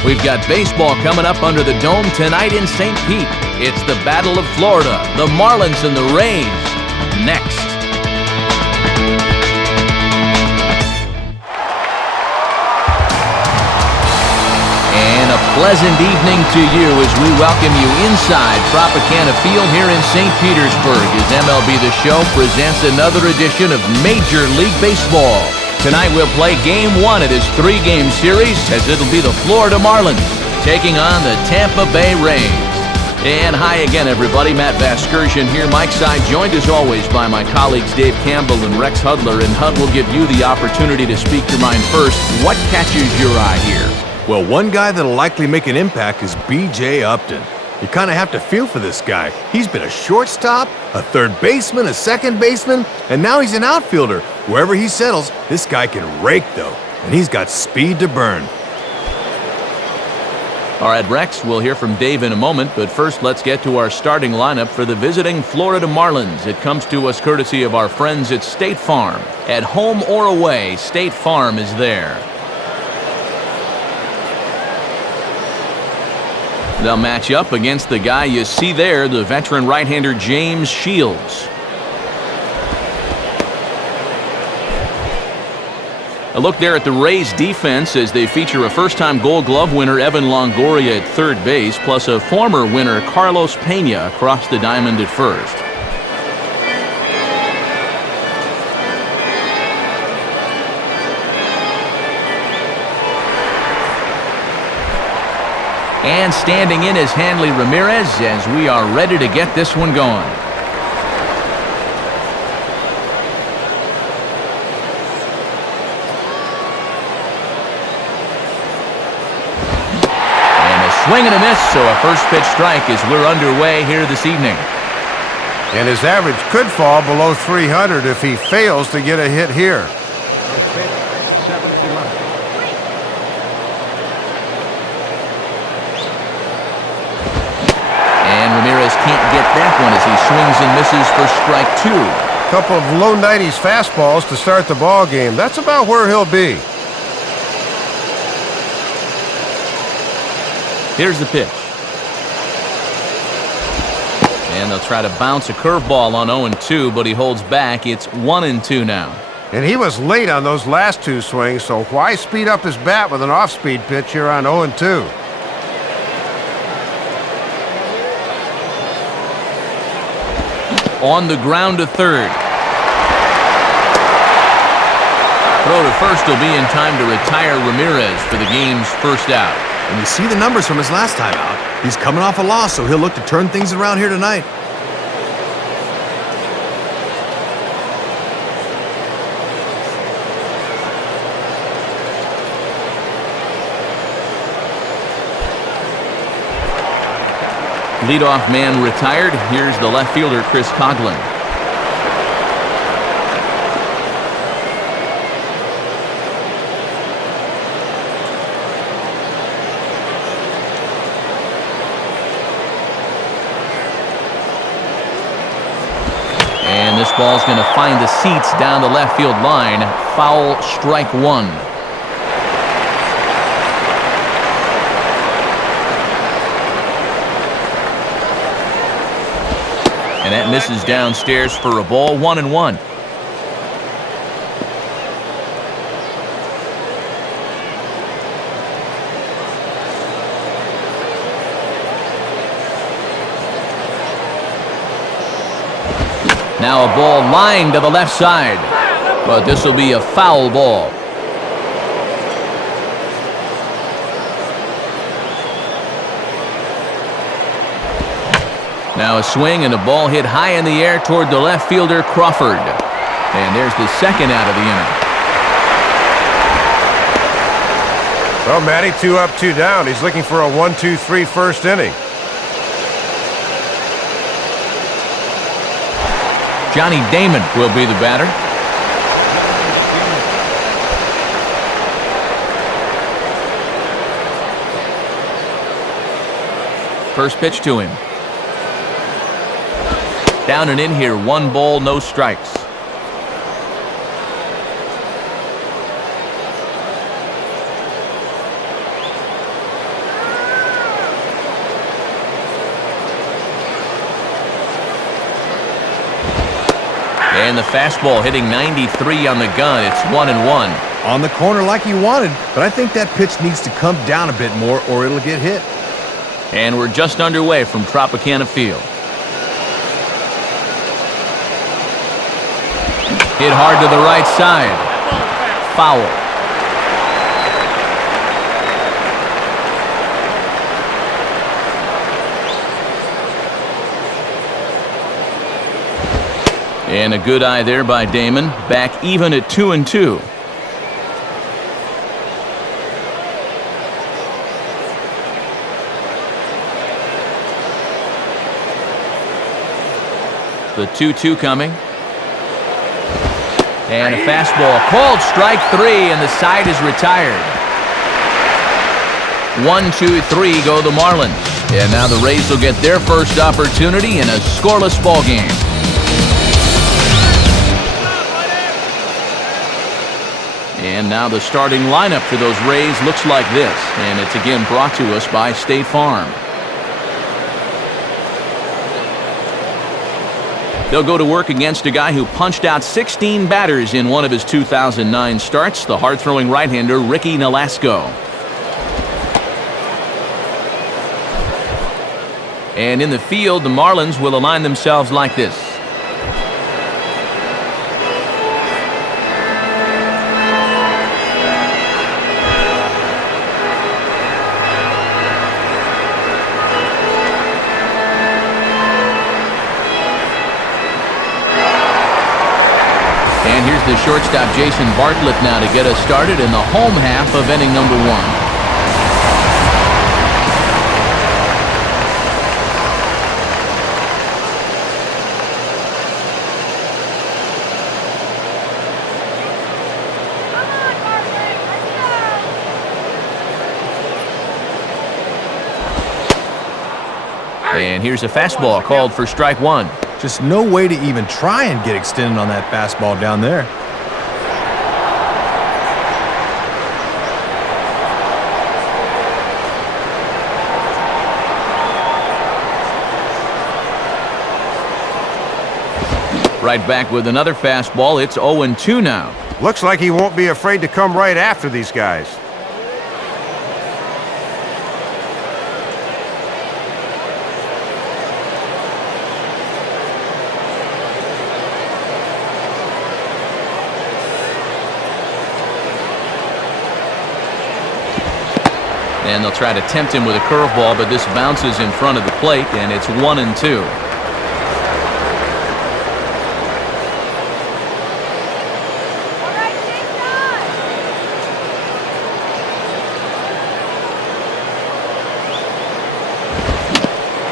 We've got baseball coming up under the dome tonight in St. Pete. It's the Battle of Florida, the Marlins and the Rays. Next. And a pleasant evening to you as we welcome you inside Tropicana Field here in St. Petersburg as MLB The Show presents another edition of Major League Baseball. Tonight we'll play Game 1 of this 3-game series as it'll be the Florida Marlins taking on the Tampa Bay Rays. And hi again, everybody. Matt Vasgersian here, Mike Side, joined as always by my colleagues Dave Campbell and Rex Hudler. And Hud will give you the opportunity to speak your mind first. What catches your eye here? Well, one guy that'll likely make an impact is B.J. Upton. You kind of have to feel for this guy. He's been a shortstop, a third baseman, a second baseman, and now he's an outfielder. Wherever he settles, this guy can rake, though, and he's got speed to burn. All right, Rex, we'll hear from Dave in a moment, but first let's get to our starting lineup for the visiting Florida Marlins. It comes to us courtesy of our friends at State Farm. At home or away, State Farm is there. They'll match up against the guy you see there, the veteran right-hander James Shields. A look there at the Rays defense as they feature a first-time Gold Glove winner Evan Longoria at third base, plus a former winner Carlos Pena across the diamond at first. And standing in is Hanley Ramirez as we are ready to get this one going. And a swing and a miss, so a first pitch strike as we're underway here this evening. And his average could fall below 300 if he fails to get a hit here. Ramirez can't get that one as he swings and misses for strike 2. Couple of low 90s fastballs to start the ball game. That's about where he'll be. Here's the pitch. And they'll try to bounce a curveball on 0-2, but he holds back. It's 1-2 now. And he was late on those last 2 swings, so why speed up his bat with an off-speed pitch here on 0-2? On the ground to third. Throw to first will be in time to retire Ramirez for the game's first out. And you see the numbers from his last time out. He's coming off a loss, so he'll look to turn things around here tonight. Leadoff man retired. Here's the left fielder, Chris Coghlan. And this ball's going to find the seats down the left field line. Foul, strike 1. And that misses downstairs for a ball, 1-1. Now a ball lined to the left side, but this will be a foul ball. Now a swing and a ball hit high in the air toward the left fielder, Crawford. And there's the second out of the inning. Well, Matty, 2 up, 2 down. He's looking for a 1-2-3 first inning. Johnny Damon will be the batter. First pitch to him. Down and in here, 1 ball, no strikes. And the fastball hitting 93 on the gun. It's 1-1. On the corner like he wanted, but I think that pitch needs to come down a bit more or it'll get hit. And we're just underway from Tropicana Field. Hit hard to the right side. Foul. And a good eye there by Damon. Back even at 2-2. The 2-2 coming. And a fastball called strike 3, and the side is retired. 1-2-3 go the Marlins. And now the Rays will get their first opportunity in a scoreless ball game. And now the starting lineup for those Rays looks like this. And it's again brought to us by State Farm. They'll go to work against a guy who punched out 16 batters in one of his 2009 starts, the hard-throwing right-hander Ricky Nolasco. And in the field, the Marlins will align themselves like this. And here's the shortstop, Jason Bartlett, now to get us started in the home half of inning number 1. And here's a fastball called for strike 1. Just no way to even try and get extended on that fastball down there. Right back with another fastball. It's 0-2 now. Looks like he won't be afraid to come right after these guys. And they'll try to tempt him with a curveball, but this bounces in front of the plate, and it's 1-2.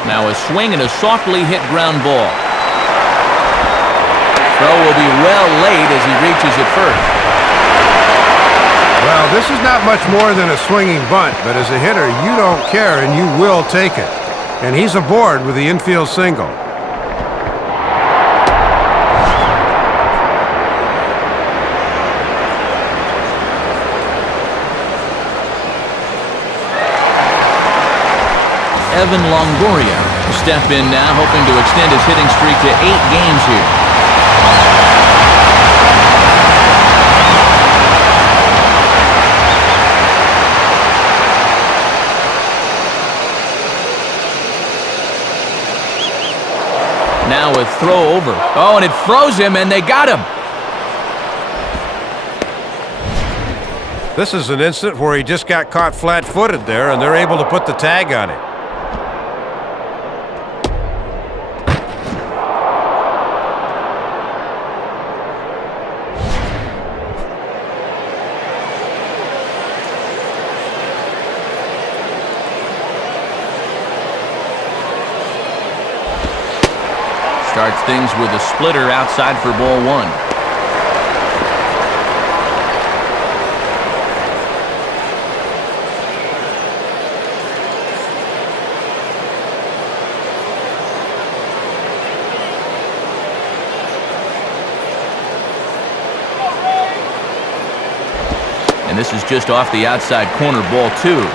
Now a swing and a softly hit ground ball. Throw will be well late as he reaches it first. Well, this is not much more than a swinging bunt, but as a hitter, you don't care and you will take it. And he's aboard with the infield single. Evan Longoria will step in now, hoping to extend his hitting streak to 8 games here. Now a throw over. Oh, and it froze him, and they got him. This is an incident where he just got caught flat-footed there, and they're able to put the tag on it. Starts things with a splitter outside for ball 1. And this is just off the outside corner, ball 2.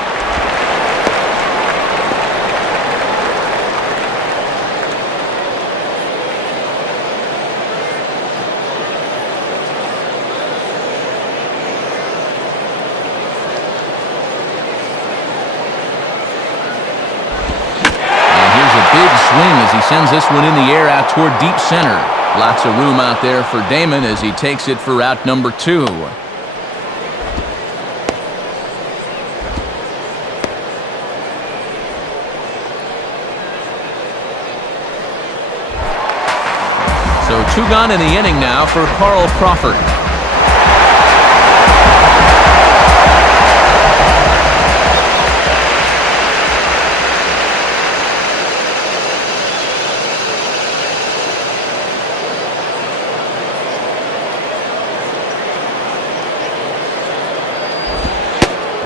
as he sends this one in the air out toward deep center. Lots of room out there for Damon as he takes it for out number 2. So 2 gone in the inning now for Carl Crawford.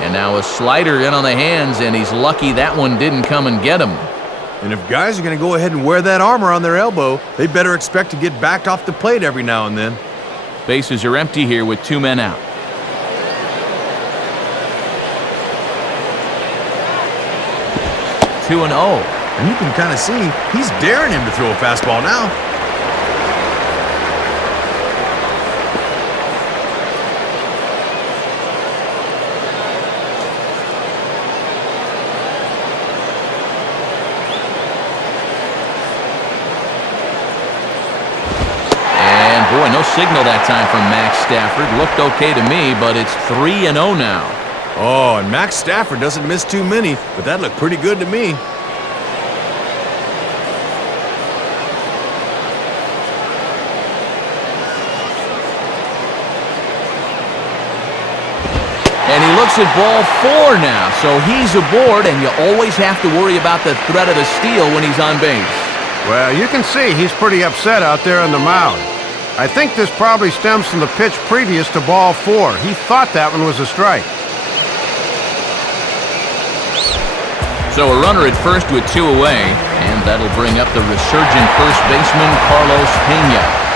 And now a slider in on the hands, and he's lucky that one didn't come and get him. And if guys are going to go ahead and wear that armor on their elbow, they better expect to get backed off the plate every now and then. Bases are empty here with 2 men out. Two and 0. And you can kind of see he's daring him to throw a fastball now. Boy, no signal that time from Max Stafford. Looked okay to me, but it's 3-0 now. Oh, and Max Stafford doesn't miss too many, but that looked pretty good to me. And he looks at ball 4 now, so he's aboard, and you always have to worry about the threat of a steal when he's on base. Well, you can see he's pretty upset out there on the mound. I think this probably stems from the pitch previous to ball 4. He thought that one was a strike. So a runner at first with 2 away, and that'll bring up the resurgent first baseman Carlos Pena.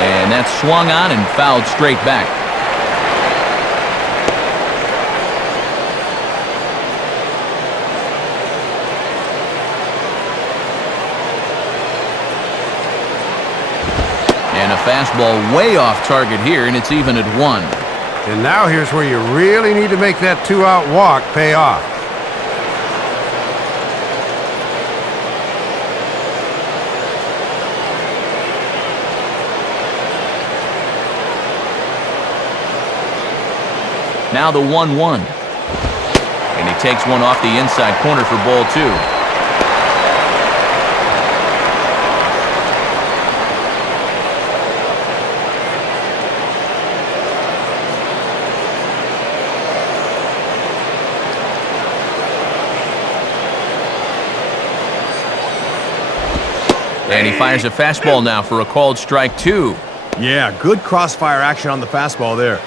And that's swung on and fouled straight back. And a fastball way off target here, and it's even at 1. And now here's where you really need to make that 2-out walk pay off. Now the 1-1. And he takes one off the inside corner for ball 2. And he fires a fastball now for a called strike 2. Yeah, good crossfire action on the fastball there.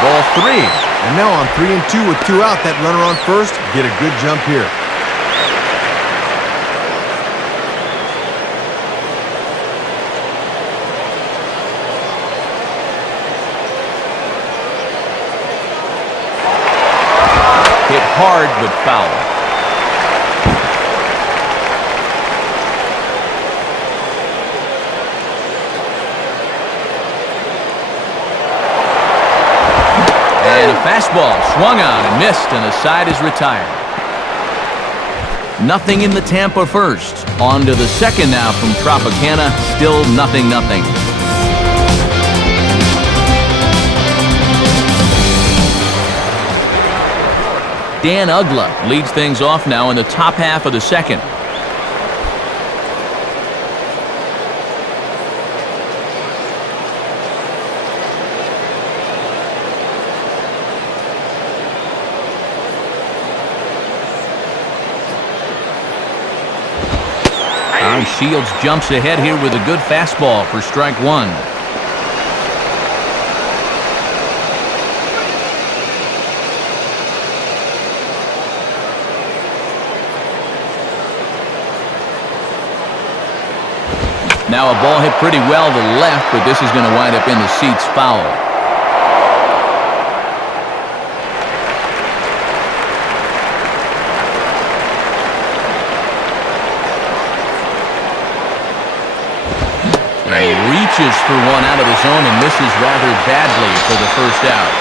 Ball 3. And now on 3-2 with 2 out, that runner on first, get a good jump here. Hit hard but foul. And a fastball swung on and missed, and the side is retired. Nothing in the Tampa first. On to the second now from Tropicana. Still 0-0. Dan Uggla leads things off now in the top half of the second. Shields jumps ahead here with a good fastball for strike 1. Now a ball hit pretty well to the left, but this is going to wind up in the seats foul. And he reaches for one out of the zone and misses rather badly for the first out.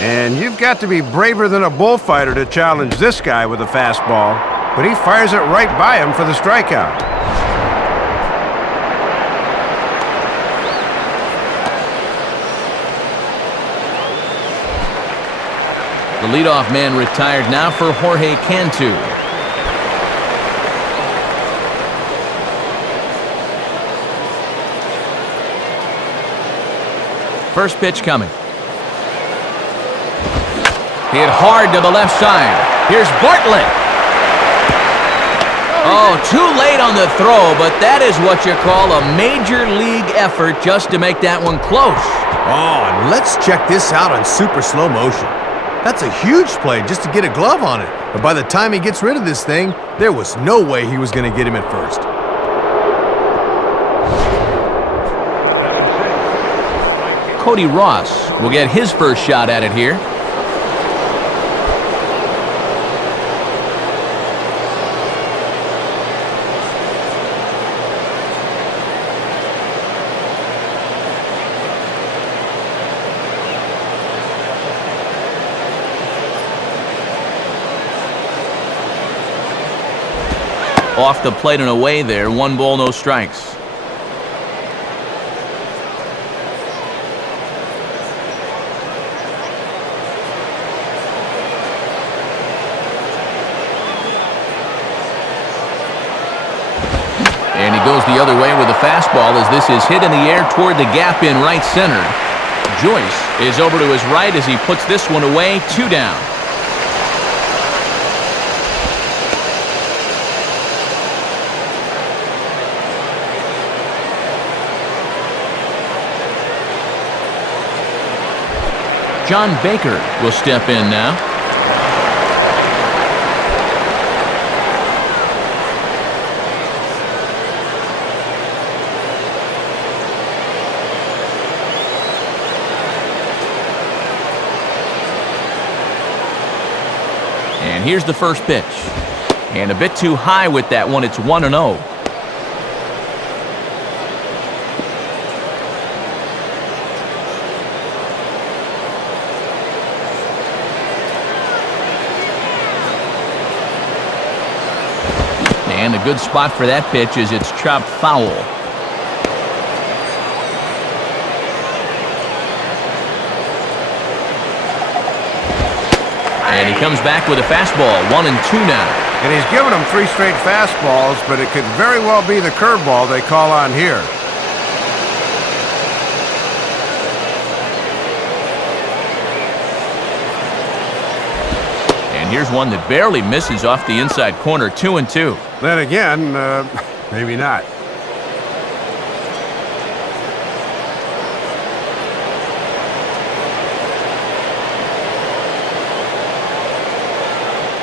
And you've got to be braver than a bullfighter to challenge this guy with a fastball, but he fires it right by him for the strikeout. The leadoff man retired now for Jorge Cantu. First pitch coming. Hit hard to the left side. Here's Bartlett. Oh, too late on the throw, but that is what you call a major league effort just to make that one close. Oh, and let's check this out on super slow motion. That's a huge play just to get a glove on it. But by the time he gets rid of this thing, there was no way he was going to get him at first. Cody Ross will get his first shot at it here. Off the plate and away there. 1 ball, no strikes. And he goes the other way with a fastball as this is hit in the air toward the gap in right center. Joyce is over to his right as he puts this one away. 2 down. John Baker will step in now. And here's the first pitch. And a bit too high with that one. It's 1-0. And a good spot for that pitch is it's chopped foul. And he comes back with a fastball. 1-2 now. And he's given him 3 straight fastballs, but it could very well be the curveball they call on here. And here's one that barely misses off the inside corner. 2-2. Then again, maybe not.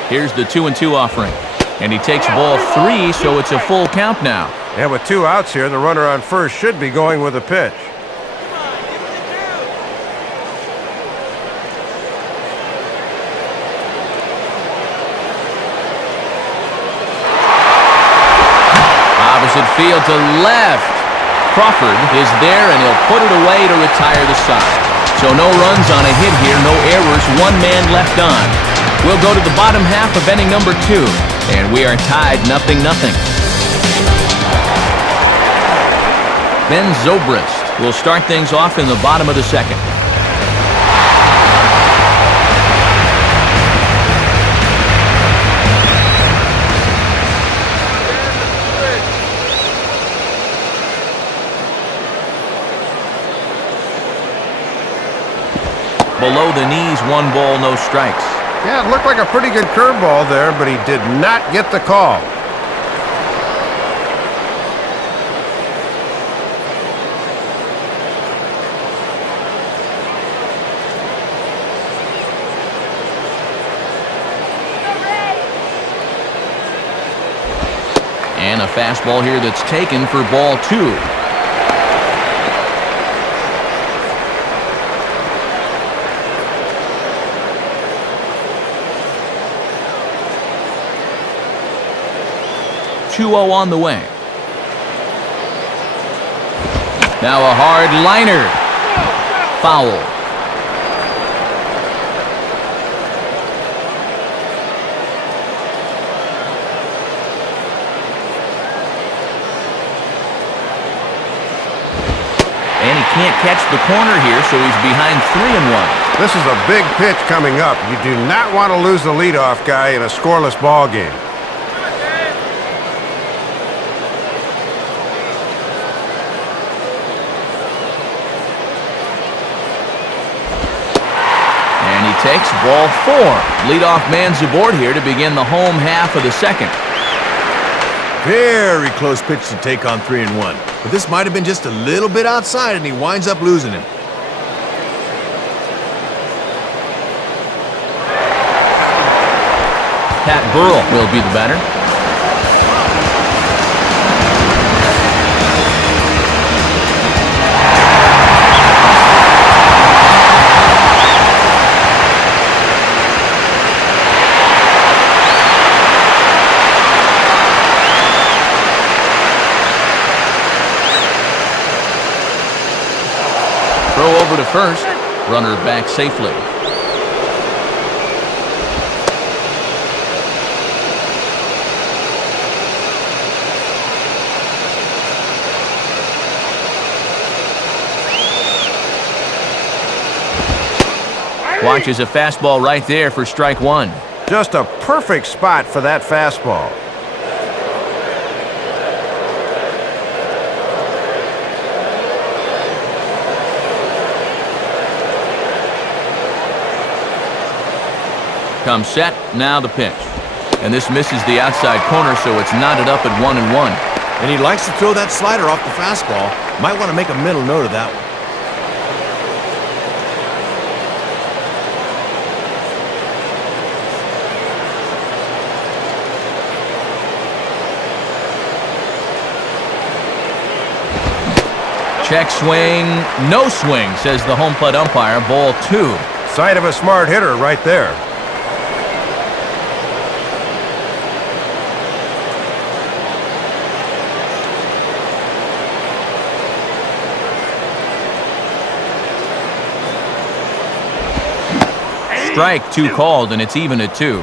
Here's the 2-2 offering. And he takes ball 3, so it's a full count now. And with 2 outs here, the runner on first should be going with a pitch. Opposite field to left. Crawford is there, and he'll put it away to retire the side. So no runs on a hit here, no errors, 1 man left on. We'll go to the bottom half of inning number 2, and we are tied 0-0. Ben Zobrist will start things off in the bottom of the second. Below the knees, 1 ball, no strikes. Yeah, it looked like a pretty good curveball there, but he did not get the call. And a fastball here that's taken for ball 2. .2-0 on the way. Now a hard liner. Foul. And he can't catch the corner here, so he's behind 3-1. This is a big pitch coming up. You do not want to lose the leadoff guy in a scoreless ball game. Takes ball 4. Leadoff man's aboard here to begin the home half of the second. Very close pitch to take on 3-1. But this might have been just a little bit outside, and he winds up losing him. Pat Burrell will be the batter. Throw over to first. Runner back safely. Watches a fastball right there for strike 1. Just a perfect spot for that fastball. Comes set, now the pitch. And this misses the outside corner, so it's knotted up at 1-1. And he likes to throw that slider off the fastball. Might want to make a mental note of that one. Check swing, no swing, says the home plate umpire. Ball 2. Sight of a smart hitter right there. Strike 2 called, and it's even at 2.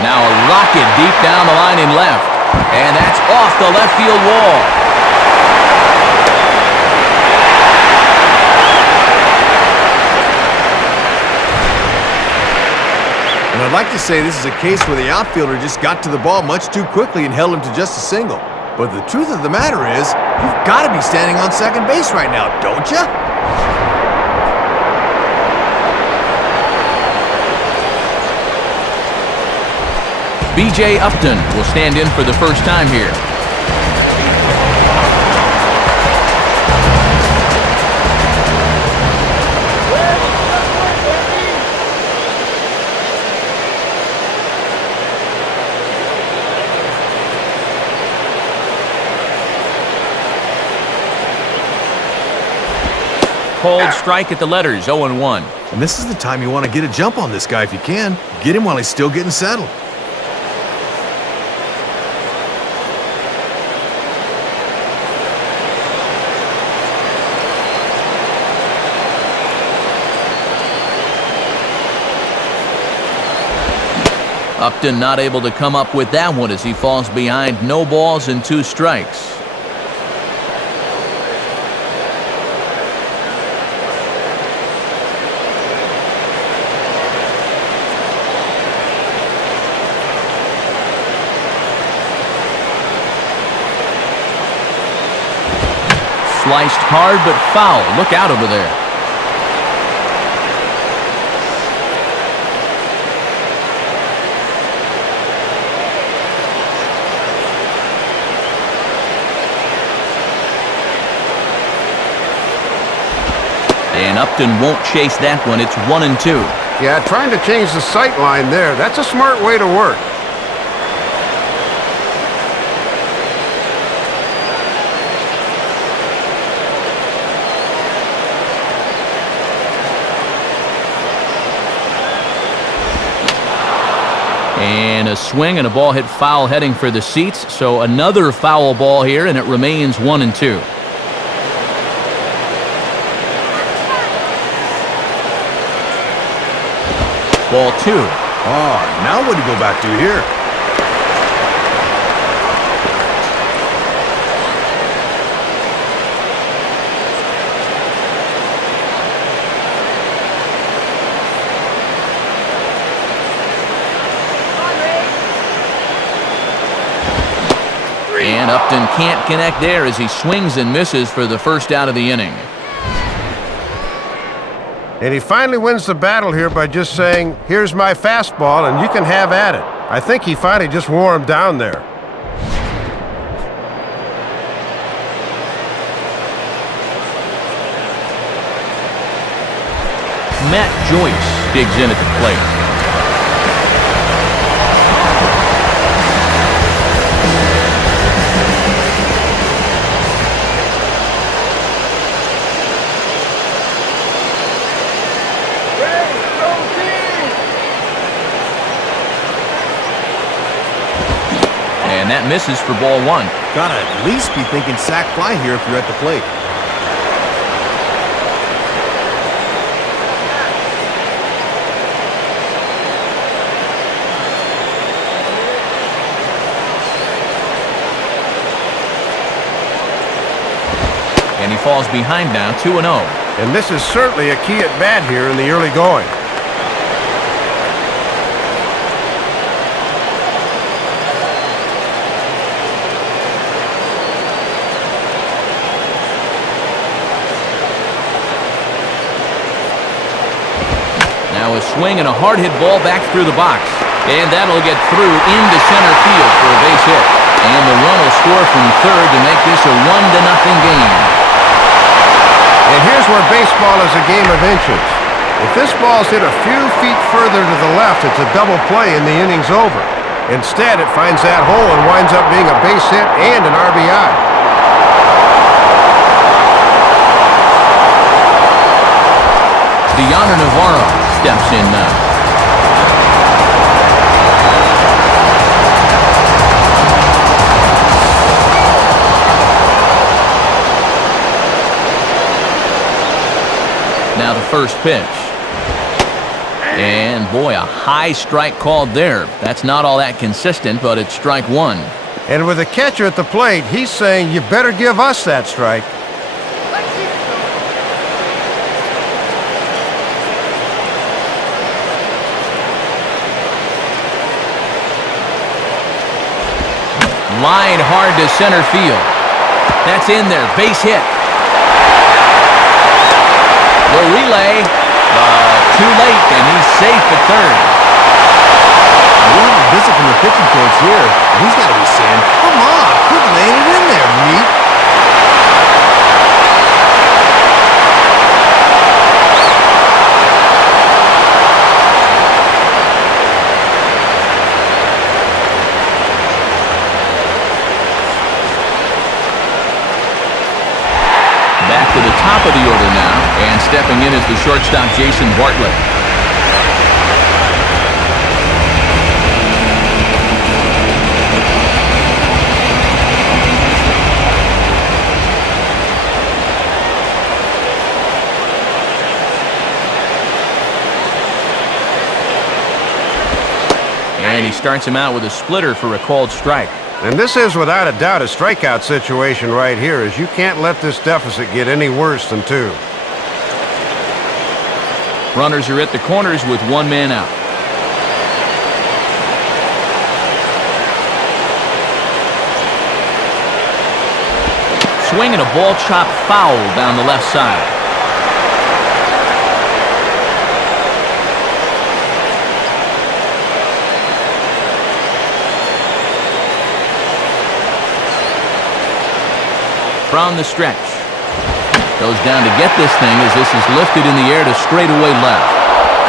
Now a rocket deep down the line in left. And that's off the left field wall. And I'd like to say this is a case where the outfielder just got to the ball much too quickly and held him to just a single. But the truth of the matter is, you've got to be standing on second base right now, don't you? B.J. Upton will stand in for the first time here. Cold strike at the letters, 0-1. And this is the time you want to get a jump on this guy if you can. Get him while he's still getting settled. Upton not able to come up with that one as he falls behind, no balls and 2 strikes. Sliced hard but foul. Look out over there. And Upton won't chase that one. It's 1-2. Yeah, trying to change the sight line there. That's a smart way to work. And a swing and a ball hit foul heading for the seats. So another foul ball here, and it remains 1-2. Ball 2. Oh, now what do you go back to here? And Upton can't connect there as he swings and misses for the first out of the inning. And he finally wins the battle here by just saying, here's my fastball and you can have at it. I think he finally just wore him down there. Matt Joyce digs in at the plate. And that misses for ball 1. Gotta at least be thinking sac fly here if you're at the plate. And he falls behind now, 2-0. And this is certainly a key at bat here in the early going. Now a swing and a hard hit ball back through the box. And that'll get through into center field for a base hit. And the run will score from third to make this a 1-0 game. And here's where baseball is a game of inches. If this ball's hit a few feet further to the left, it's a double play and the inning's over. Instead, it finds that hole and winds up being a base hit and an RBI. Diana Navarro steps in now. Now the first pitch. And boy, a high strike called there. That's not all that consistent, but it's strike 1. And with a catcher at the plate, he's saying, you better give us that strike. Line hard to center field. That's in there. Base hit. The relay. Too late, and he's safe at third. A little visit from the pitching coach here. He's got to be saying, come on, quit laying it in there, meat. Back to the top of the order now, and stepping in is the shortstop, Jason Bartlett. And he starts him out with a splitter for a called strike. And this is without a doubt a strikeout situation right here, as you can't let this deficit get any worse than 2. Runners are at the corners with one man out. Swing and a ball chopped foul down the left side. From the stretch. Goes down to get this thing as this is lifted in the air to straightaway left.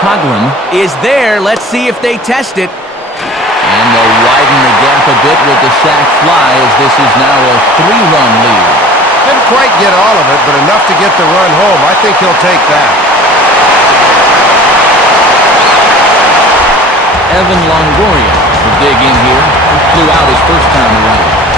Coughlin is there. Let's see if they test it. And they'll widen the gap a bit with the sac fly as this is now a 3-run lead. Didn't quite get all of it, but enough to get the run home. I think he'll take that. Evan Longoria will dig in here. He flew out his first time around.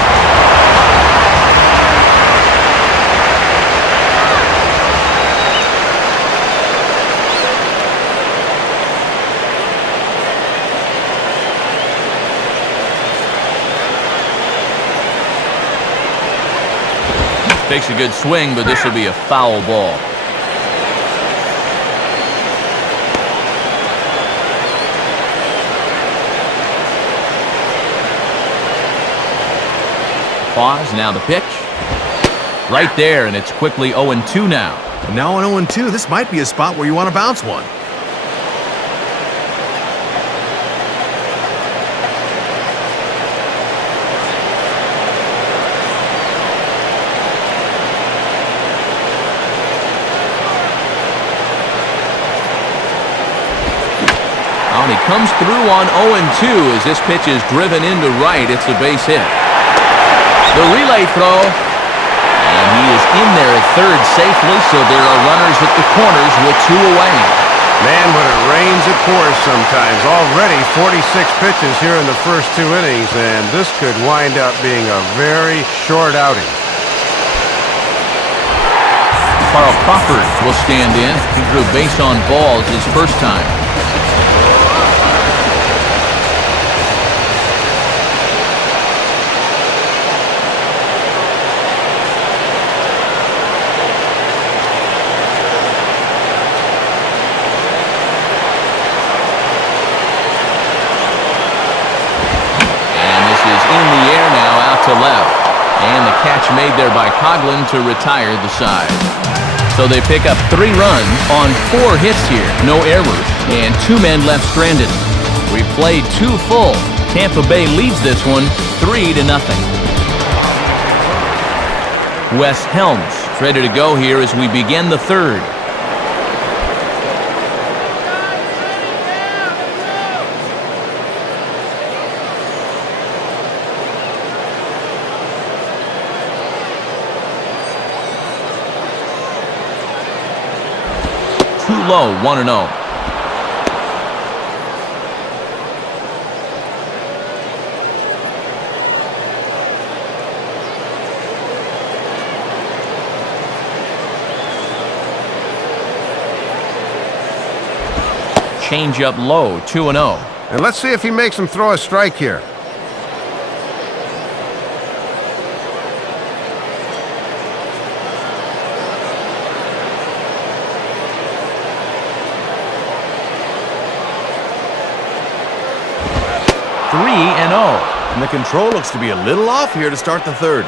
Takes a good swing, but this will be a foul ball. Pause, now the pitch. Right there, and it's quickly 0-2 now. And now on 0-2, this might be a spot where you want to bounce one. And he comes through on 0-2 as this pitch is driven into right. It's a base hit. The relay throw, and he is in there at third safely, so there are runners at the corners with 2 away. Man, when it rains, it pours sometimes. Already 46 pitches here in the first 2 innings, and this could wind up being a very short outing. Carl Crawford will stand in. He drew base on balls his first time. To left, and the catch made there by Coughlin to retire the side. So they pick up 3 runs on 4 hits here, no errors, and 2 men left stranded. We played 2 full. Tampa Bay leads this one 3-0. Wes Helms ready to go here as we begin the third. Too low, 1-0. Change up low, 2-0. And let's see if he makes him throw a strike here. And the control looks to be a little off here to start the third.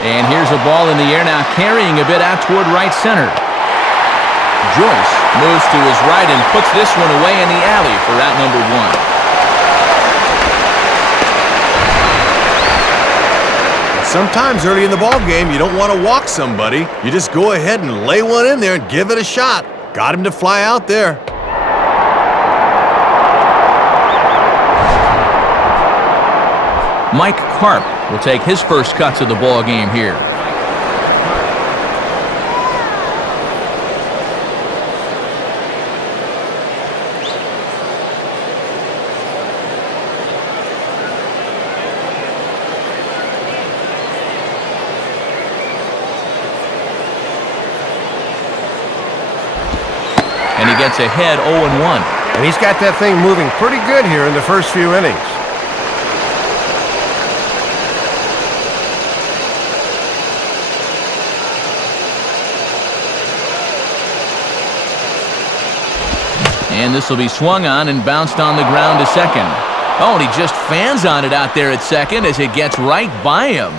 And here's a ball in the air now, carrying a bit out toward right center. Joyce moves to his right and puts this one away in the alley for out number 1. Sometimes early in the ball game, you don't want to walk somebody. You just go ahead and lay one in there and give it a shot. Got him to fly out there. Mike Karp will take his first cuts of the ball game here. And he gets ahead 0-1. And he's got that thing moving pretty good here in the first few innings. And this will be swung on and bounced on the ground to second. Oh, and he just fans on it out there at second as it gets right by him.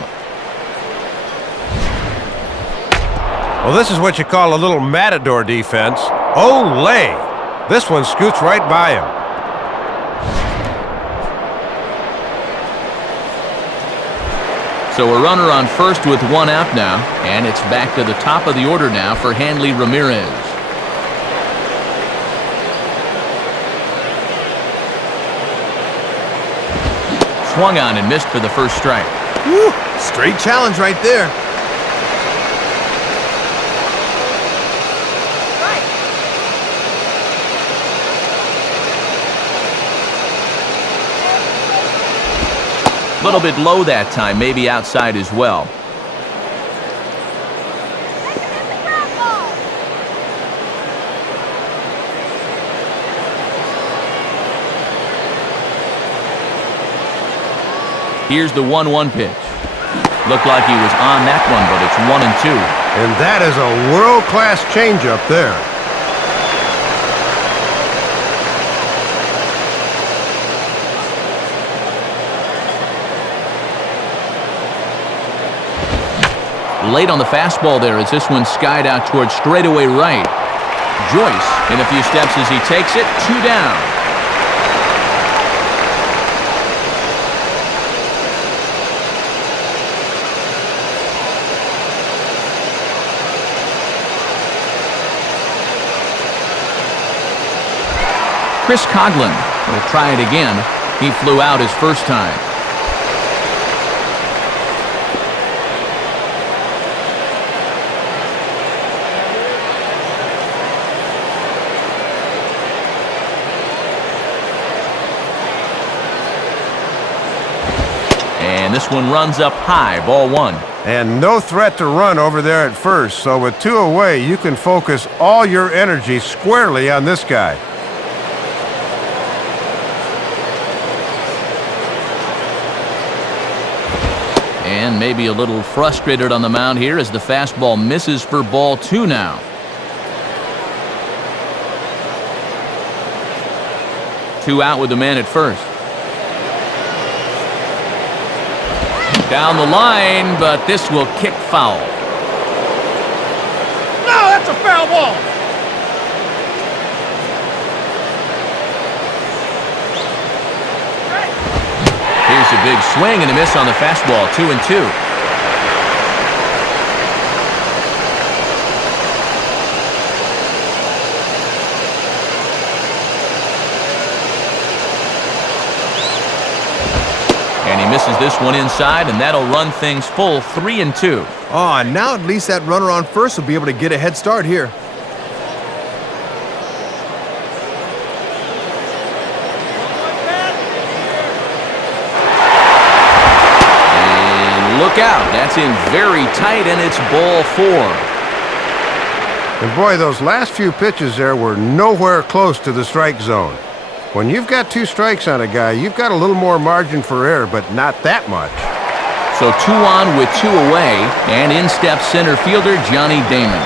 Well, this is what you call a little matador defense. Olay! This one scoots right by him. So a runner on first with one out now, and it's back to the top of the order now for Hanley Ramirez. Swung on and missed for the first strike. Woo, straight challenge right there. A little bit low that time, maybe outside as well. Here's the 1-1 pitch. Looked like he was on that one, but it's 1-2. And that is a world-class changeup there. Late on the fastball there as this one skied out towards straightaway right. Joyce in a few steps as he takes it, 2 down. Chris Coughlin will try it again. He flew out his first time. And this one runs up high, ball 1. And no threat to run over there at first, so with 2 away, you can focus all your energy squarely on this guy. And maybe a little frustrated on the mound here as the fastball misses for ball 2 now. Two out with the man at first. Down the line, but this will kick foul. No, that's a foul ball. Here's a big swing and a miss on the fastball, 2-2. And he misses this one inside, and that'll run things full, 3-2. Oh, and now at least that runner on first will be able to get a head start here. And look out, that's in very tight, and it's ball 4. And boy, those last few pitches there were nowhere close to the strike zone. When you've got 2 strikes on a guy, you've got a little more margin for error, but not that much. So 2 on with 2 away, and in steps center fielder Johnny Damon.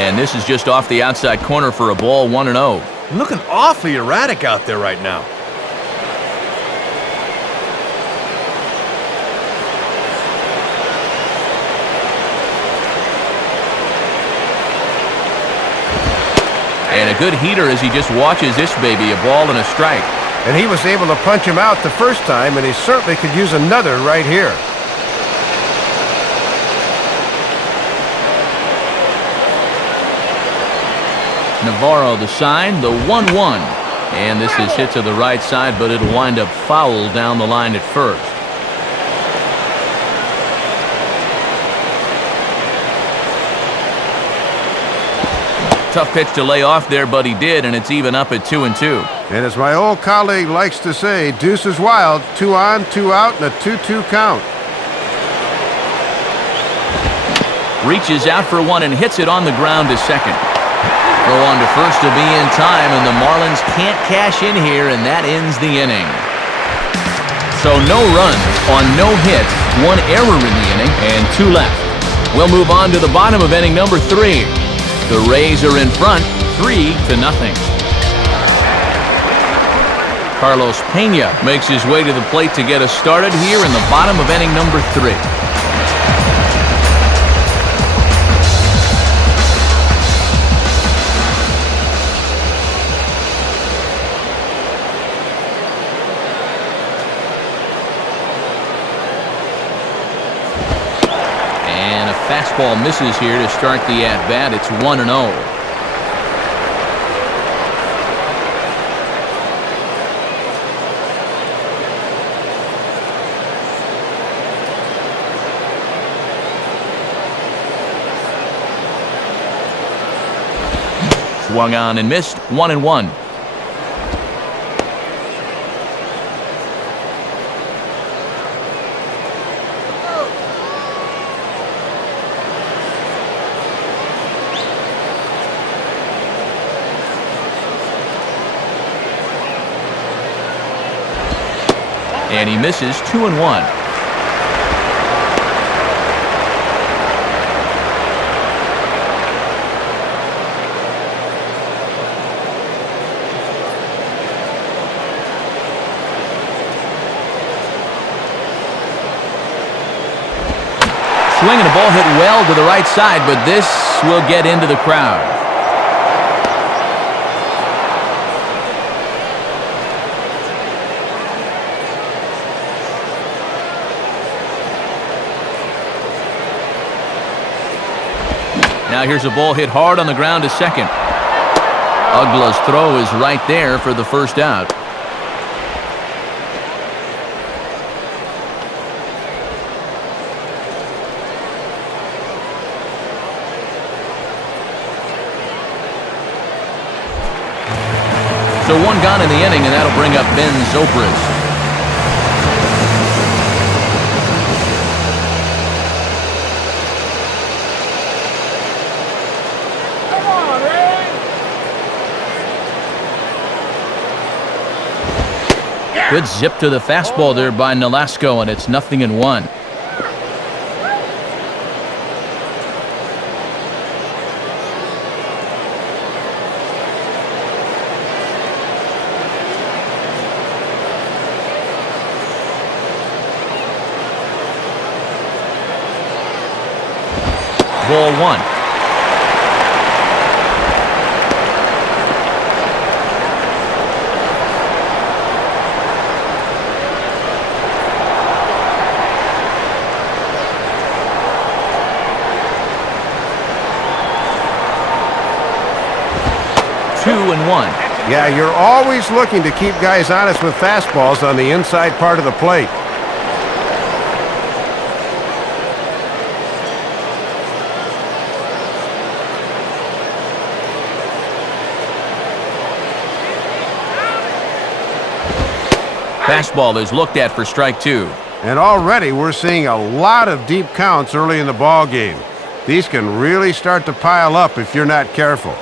And this is just off the outside corner for a ball, 1-0. Looking awfully erratic out there right now. And a good heater as he just watches this baby, a ball and a strike. And he was able to punch him out the first time, and he certainly could use another right here. Navarro the sign, the 1-1. And this is hit to the right side, but it'll wind up foul down the line at first. Tough pitch to lay off there, but he did, and it's even up at 2-2. And as my old colleague likes to say, deuce is wild, 2 on, 2 out, and a 2-2 count. Reaches out for one and hits it on the ground to second. Throw on to first to be in time, and the Marlins can't cash in here, and that ends the inning. So no runs on no hits, 1 error in the inning, and 2 left. We'll move on to the bottom of inning number 3. The Rays are in front, 3-0. Carlos Pena makes his way to the plate to get us started here in the bottom of inning number 3. And a fastball misses here to start the at-bat. It's 1-0. Swung on and missed, 1-1. And he misses, 2-1. Swinging a ball hit well to the right side, but this will get into the crowd. Now here's a ball hit hard on the ground to second. Ugla's throw is right there for the first out. So one gone in the inning, and that'll bring up Ben Zobrist. Come on, Ray! Good zip to the fastball there by Nolasco, and it's 0-1. Ball 1. Two and 1. Yeah, you're always looking to keep guys honest with fastballs on the inside part of the plate. Fastball is looked at for strike 2. And already we're seeing a lot of deep counts early in the ball game. These can really start to pile up if you're not careful.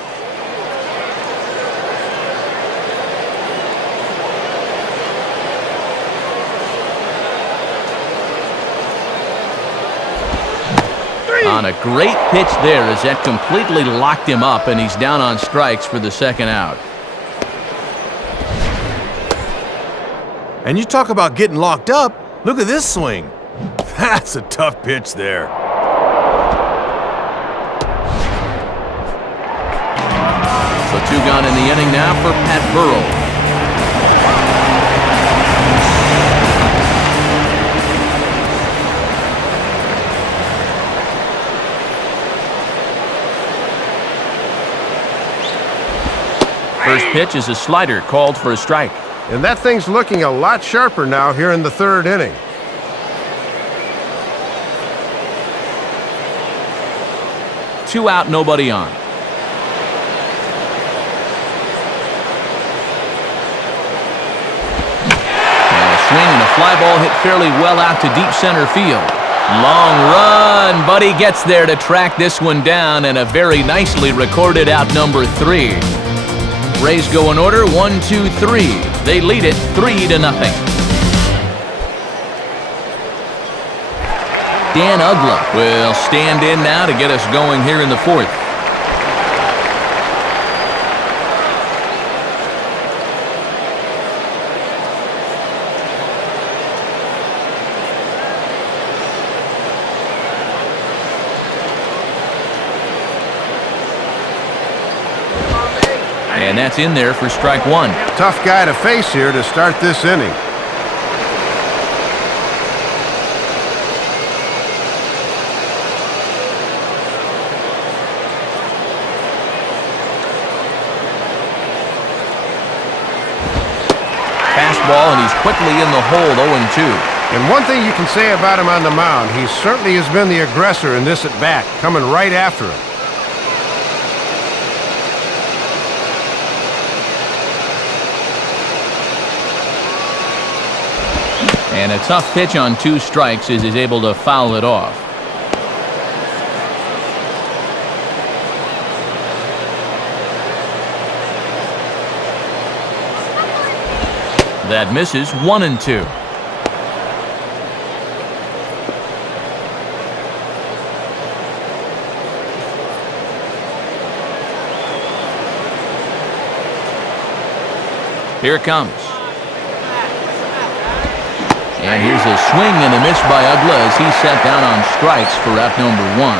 On a great pitch there as that completely locked him up, and he's down on strikes for the second out. And you talk about getting locked up, look at this swing. That's a tough pitch there. So two gone in the inning now for Pat Burrell. First pitch is a slider called for a strike. And that thing's looking a lot sharper now here in the third inning. Two out, nobody on. And a swing and a fly ball hit fairly well out to deep center field. Long run, but he gets there to track this one down, and a very nicely recorded out number 3. Rays go in order, 1, 2, 3. They lead it 3-0. Dan Ugla will stand in now to get us going here in the fourth. And that's in there for strike one. Tough guy to face here to start this inning. Fastball, and he's quickly in the hole, 0-2. And one thing you can say about him on the mound, he certainly has been the aggressor in this at-bat, coming right after him. And a tough pitch on 2 strikes as he's able to foul it off. That misses, 1-2. Here it comes. And here's a swing and a miss by Ugla as he's set down on strikes for out number 1.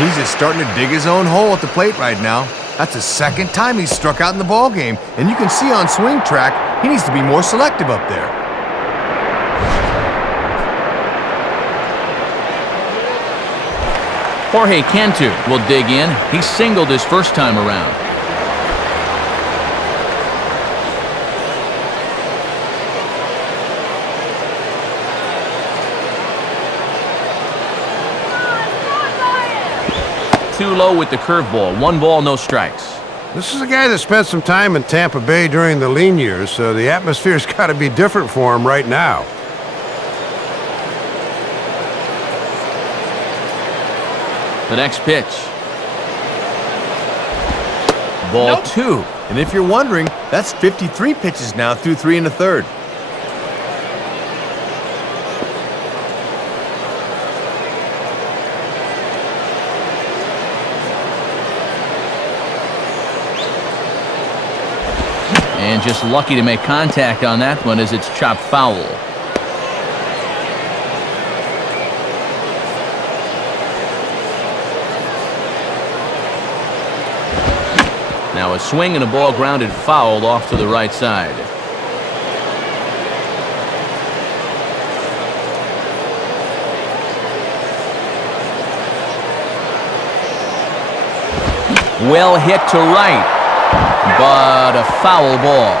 He's just starting to dig his own hole at the plate right now. That's the second time he's struck out in the ball game, and you can see on swing track he needs to be more selective up there. Jorge Cantu will dig in. He singled his first time around. Too low with the curveball. 1 ball, no strikes. This is a guy that spent some time in Tampa Bay during the lean years, so the atmosphere's got to be different for him right now. The next pitch. Ball 2. And if you're wondering, that's 53 pitches now through 3 1/3. And just lucky to make contact on that one as it's chopped foul. Now a swing and a ball grounded foul off to the right side. Well hit to right. But a foul ball.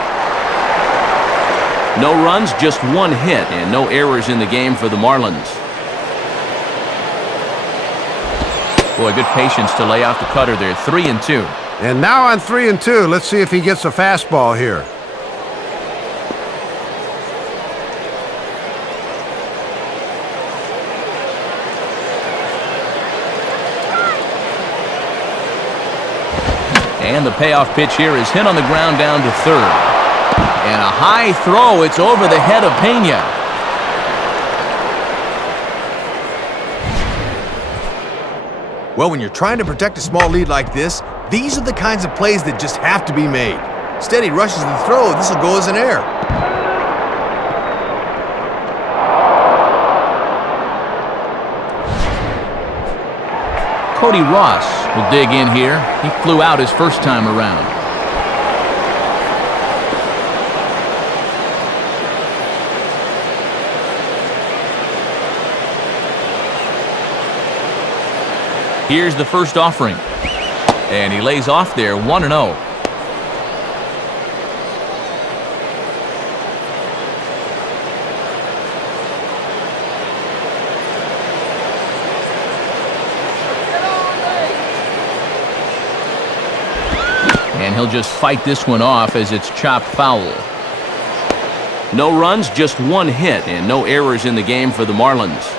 No runs, just 1 hit, and no errors in the game for the Marlins. Boy, good patience to lay off the cutter there. 3-2. And now on 3-2, let's see if he gets a fastball here. And the payoff pitch here is hit on the ground down to third. And a high throw. It's over the head of Pena. Well, when you're trying to protect a small lead like this, these are the kinds of plays that just have to be made. Instead, he rushes the throw. This will go as an error. Cody Ross will dig in here. He flew out his first time around. Here's the first offering. And he lays off there, 1-0. And he'll just fight this one off as it's chopped foul. No runs, just 1 hit, and no errors in the game for the Marlins.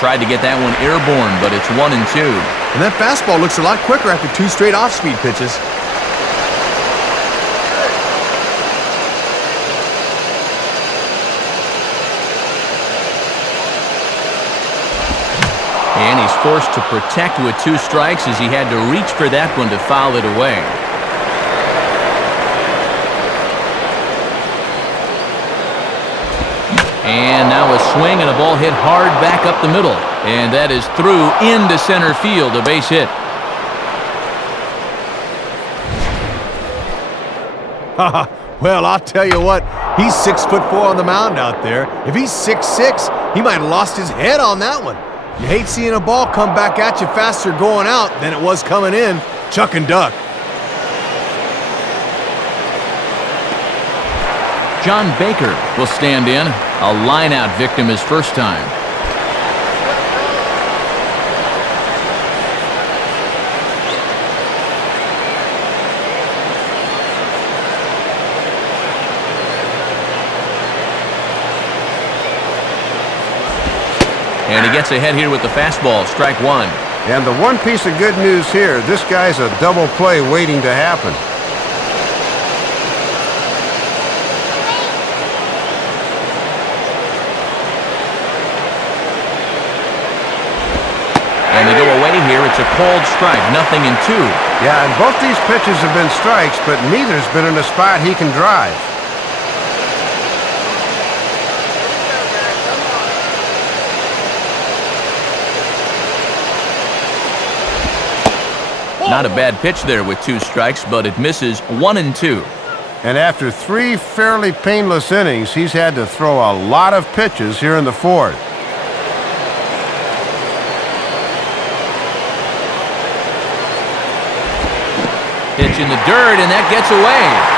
Tried to get that one airborne, but it's 1-2. And that fastball looks a lot quicker after 2 straight off-speed pitches. And he's forced to protect with 2 strikes as he had to reach for that one to foul it away. And now a swing and a ball hit hard back up the middle. And that is through into center field, a base hit. Well, I'll tell you what, he's 6'4" on the mound out there. If he's 6'6", he might have lost his head on that one. You hate seeing a ball come back at you faster going out than it was coming in. Chuck and duck. John Baker will stand in. A line-out victim his first time. And he gets ahead here with the fastball, strike one. And the one piece of good news here, this guy's a double play waiting to happen. And they go away here. It's a called strike, 0-2. Yeah, and both these pitches have been strikes, but neither's been in a spot he can drive. Not a bad pitch there with 2 strikes, but it misses 1-2. And after 3 fairly painless innings, he's had to throw a lot of pitches here in the 4th. Pitch in the dirt, and that gets away.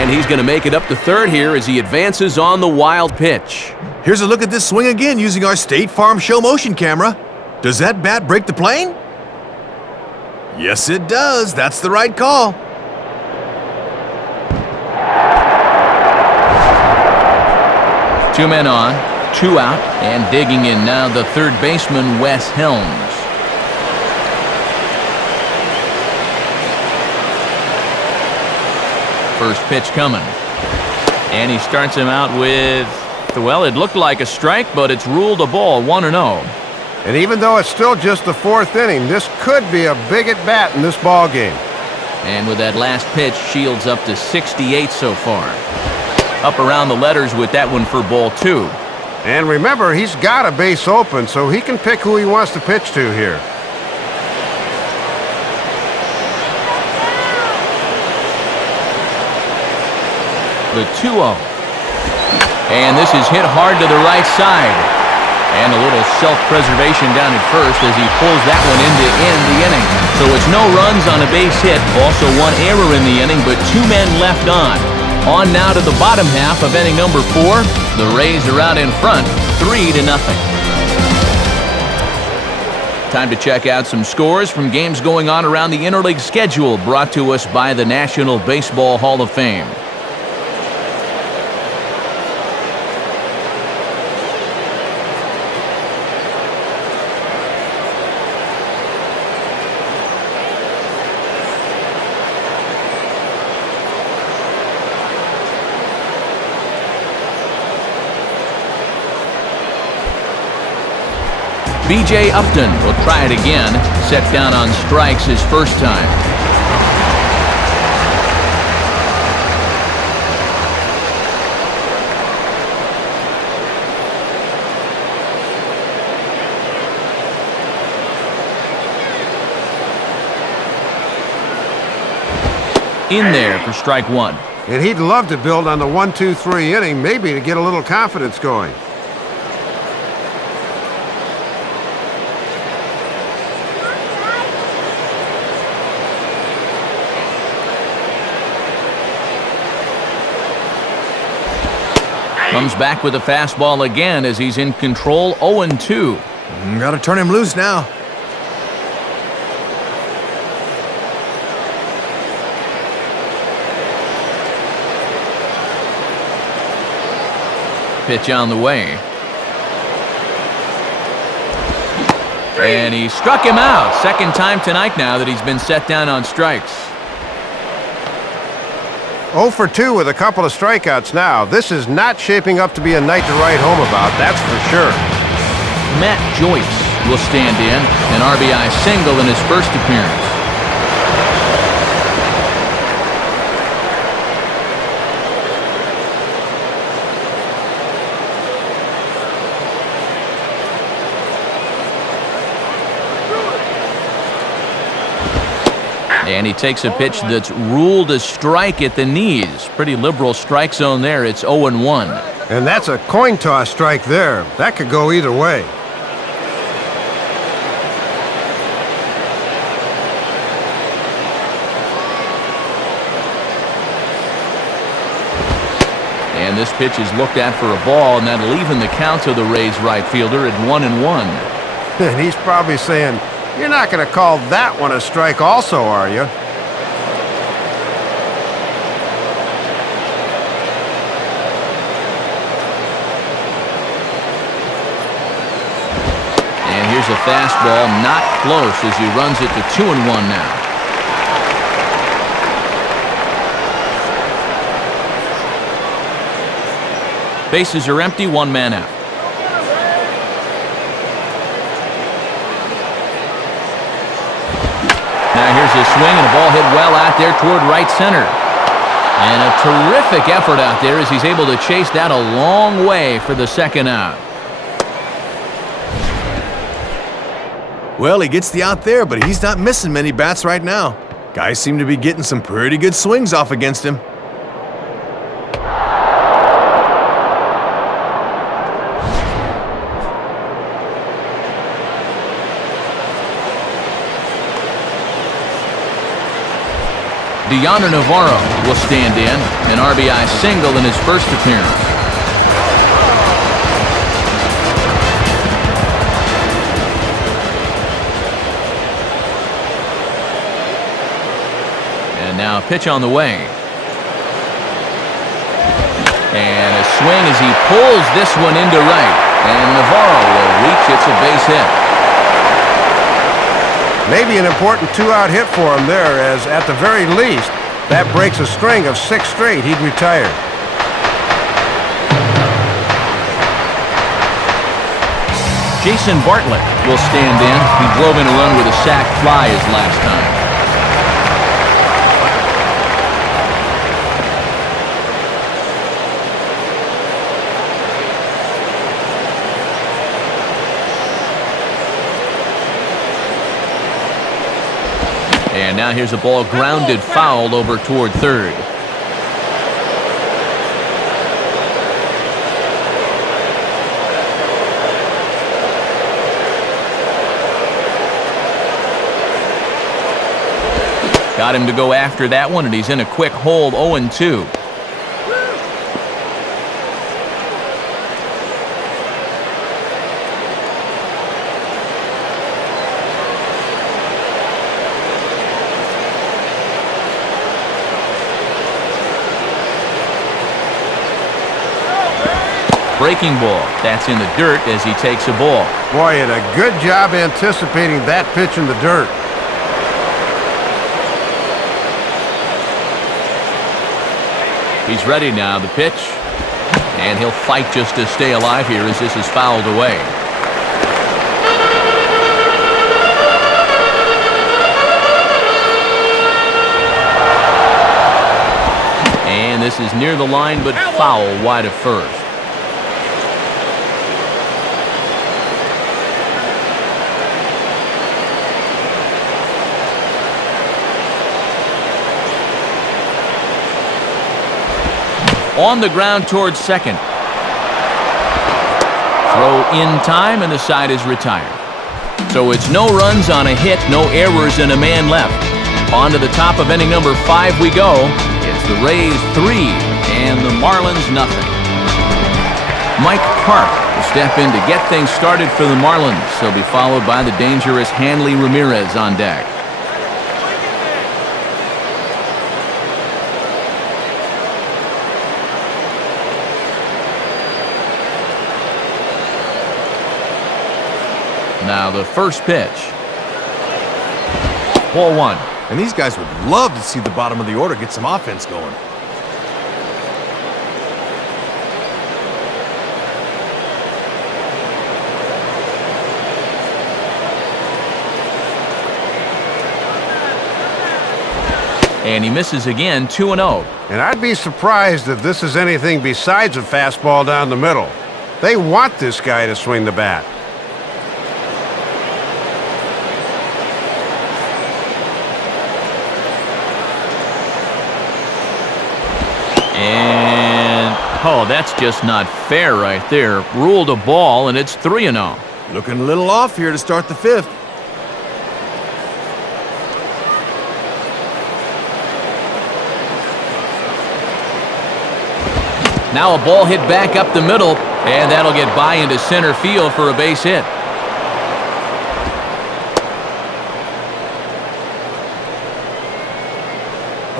And he's going to make it up to third here as he advances on the wild pitch. Here's a look at this swing again using our State Farm show motion camera. Does that bat break the plane? Yes, it does. That's the right call. Two men on, 2 out, and digging in now the third baseman, Wes Helms. First pitch coming. And he starts him out with, well, it looked like a strike, but it's ruled a ball, 1-0. And even though it's still just the 4th inning, this could be a big at-bat in this ball game. And with that last pitch, Shields up to 68 so far. Up around the letters with that one for ball 2. And remember, he's got a base open, so he can pick who he wants to pitch to here. The 2-0. And this is hit hard to the right side. And a little self-preservation down at first as he pulls that one in to end the inning. So it's no runs on a base hit. Also 1 error in the inning, but 2 men left on. On now to the bottom half of inning number 4. The Rays are out in front, 3-0. Time to check out some scores from games going on around the interleague schedule, brought to us by the National Baseball Hall of Fame. B.J. Upton will try it again, set down on strikes his first time. In there for strike 1. And he'd love to build on the 1-2-3 inning, maybe to get a little confidence going. Comes back with a fastball again as he's in control, 0-2. Got to turn him loose now. Pitch on the way. And he struck him out. Second time tonight now that he's been set down on strikes. 0 for 2 with a couple of strikeouts now. This is not shaping up to be a night to write home about, that's for sure. Matt Joyce will stand in, an RBI single in his first appearance. And he takes a pitch that's ruled a strike at the knees. Pretty liberal strike zone there. It's 0-1. And that's a coin toss strike there. That could go either way. And this pitch is looked at for a ball, and that'll even the count to the Rays right fielder at 1-1. And he's probably saying, "You're not going to call that one a strike also, are you?" And here's a fastball, not close, as he runs it to 2-1 now. Bases are empty, one man out. Now here's a swing and a ball hit well out there toward right center. And a terrific effort out there as he's able to chase that a long way for the second out. Well, he gets the out there, but he's not missing many bats right now. Guys seem to be getting some pretty good swings off against him. Deanna Navarro will stand in, an RBI single in his first appearance. And now a pitch on the way. And a swing as he pulls this one into right. And Navarro will reach. It's a base hit. Maybe an important two-out hit for him there, as at the very least, that breaks a string of 6 straight he'd retired. Jason Bartlett will stand in. He drove in a run with a sac fly his last time. And now here's a ball grounded foul over toward third. Got him to go after that one, and he's in a quick hole, 0-2. Breaking ball. That's in the dirt as he takes a ball. Boy, and a good job anticipating that pitch in the dirt. He's ready now, the pitch. And he'll fight just to stay alive here as this is fouled away. And this is near the line, but foul wide of first. On the ground towards second. Throw in time, and the side is retired. So it's no runs on a hit, no errors, and a man left. On to the top of inning number 5 we go. It's the Rays 3 and the Marlins nothing. Mike Park will step in to get things started for the Marlins. He'll be followed by the dangerous Hanley Ramirez on deck. Now the first pitch. Ball 1. And these guys would love to see the bottom of the order get some offense going. And he misses again, 2-0. And I'd be surprised if this is anything besides a fastball down the middle. They want this guy to swing the bat. Oh, that's just not fair right there. Ruled a ball, and it's 3-0. Looking a little off here to start the fifth. Now a ball hit back up the middle, and that'll get by into center field for a base hit.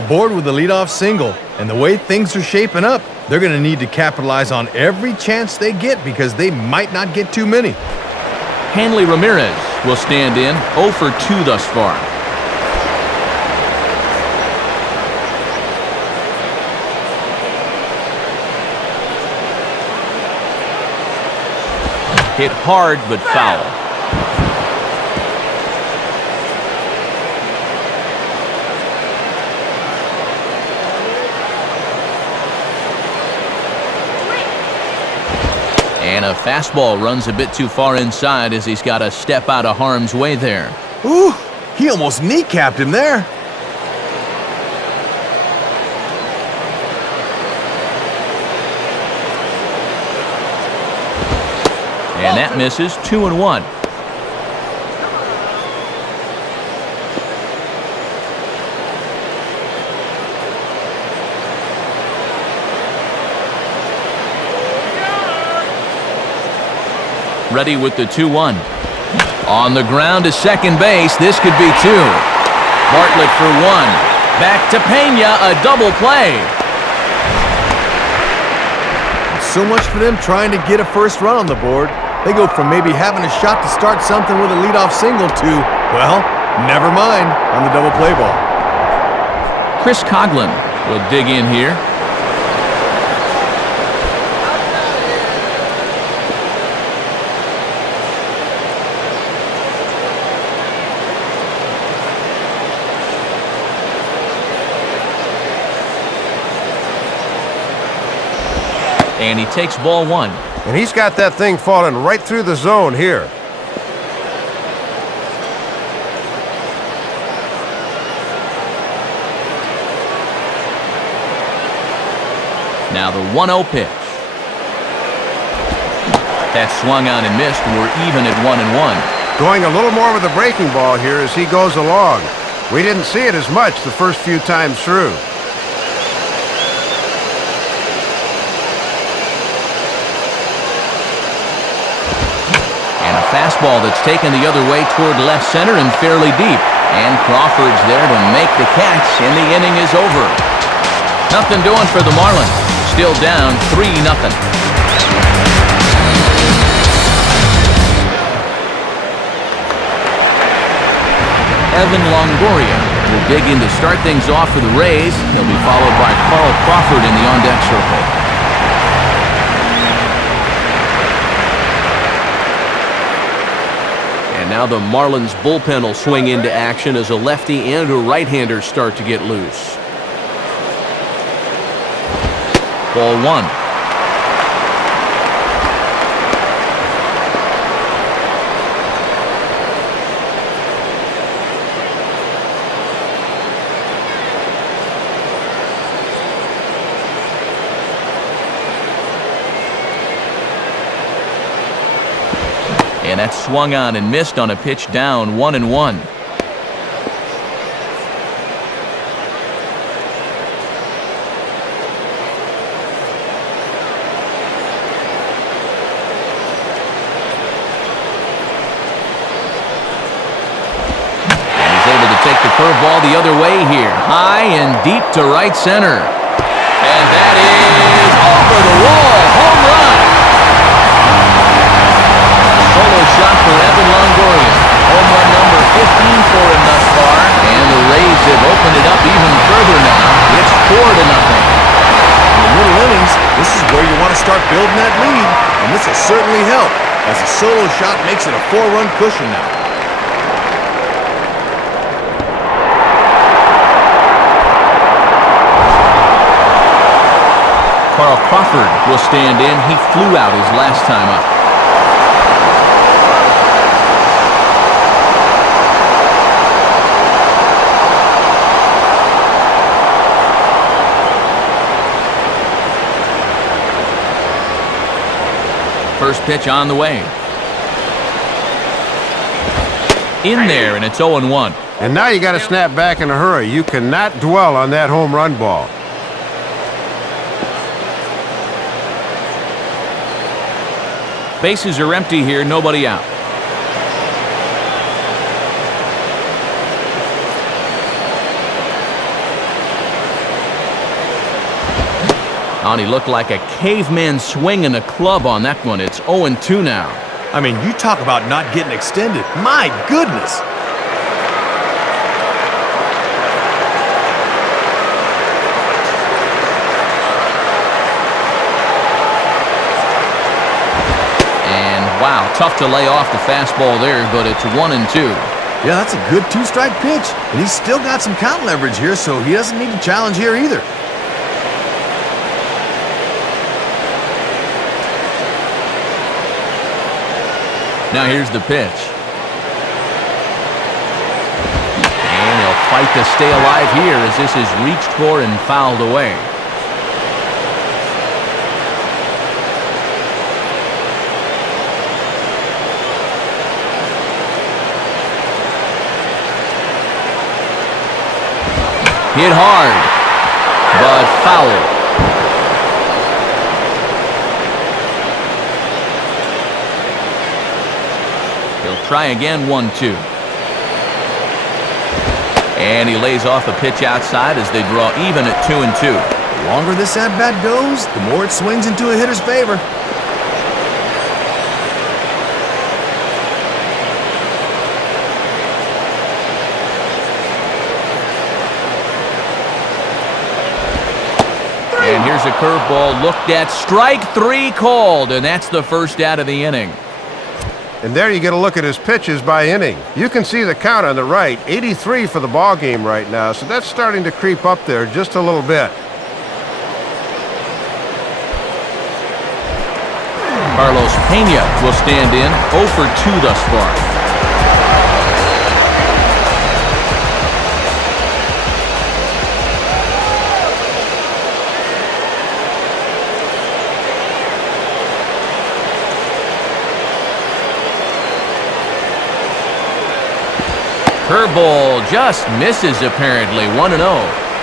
Aboard with the leadoff single, and the way things are shaping up, they're going to need to capitalize on every chance they get because they might not get too many. Hanley Ramirez will stand in, 0 for 2 thus far. Hit hard but foul. And a fastball runs a bit too far inside as he's got to step out of harm's way there. Ooh, he almost kneecapped him there. And that misses. 2-1. Ready with the 2-1. On the ground to second base. This could be 2. Bartlett for 1. Back to Pena. A double play. So much for them trying to get a first run on the board. They go from maybe having a shot to start something with a leadoff single to, well, never mind on the double play ball. Chris Coughlin will dig in here. And he takes ball 1. And he's got that thing falling right through the zone here. Now the 1-0 pitch. That swung on and missed, and we're even at 1-1. Going a little more with the breaking ball here as he goes along. We didn't see it as much the first few times through. Fastball that's taken the other way toward left center and fairly deep. And Crawford's there to make the catch, and the inning is over. Nothing doing for the Marlins. Still down 3-0. Evan Longoria will dig in to start things off for the Rays. He'll be followed by Carl Crawford in the on-deck circle. Now the Marlins bullpen will swing into action as a lefty and a right-hander start to get loose. Ball 1. And that swung on and missed on a pitch down, 1-1. Take the curveball the other way here. High and deep to right center. And that is over the wall. Home run. Solo shot for Evan Longoria. Home run number 15 for him thus far. And the Rays have opened it up even further now. It's 4-0. In the middle innings, this is where you want to start building that lead. And this will certainly help, as a solo shot makes it a 4-run cushion now. Carl Crawford will stand in. He flew out his last time up. first pitch on the way. In there, and it's 0-1. And now you got to snap back in a hurry. You cannot dwell on that home run ball. Bases are empty here, nobody out. And he looked like a caveman swinging a club on that one. It's 0-2 now. I mean, you talk about not getting extended. My goodness! And wow, tough to lay off the fastball there, but it's 1-2. Yeah, that's a good two-strike pitch. And he's still got some count leverage here, so he doesn't need to challenge here either. Now here's the pitch. And he'll fight to stay alive here as this is reached for and fouled away. Hit hard, but foul. Try again, 1-2. And he lays off a pitch outside as they draw even at 2-2. The longer this at-bat goes, the more it swings into a hitter's favor. And here's a curveball looked at. Strike 3 called, and that's the first out of the inning. And there you get a look at his pitches by inning. You can see the count on the right, 83 for the ball game right now, so that's starting to creep up there just a little bit. Carlos Pena will stand in, 0 for 2 thus far. Curveball just misses apparently, 1-0.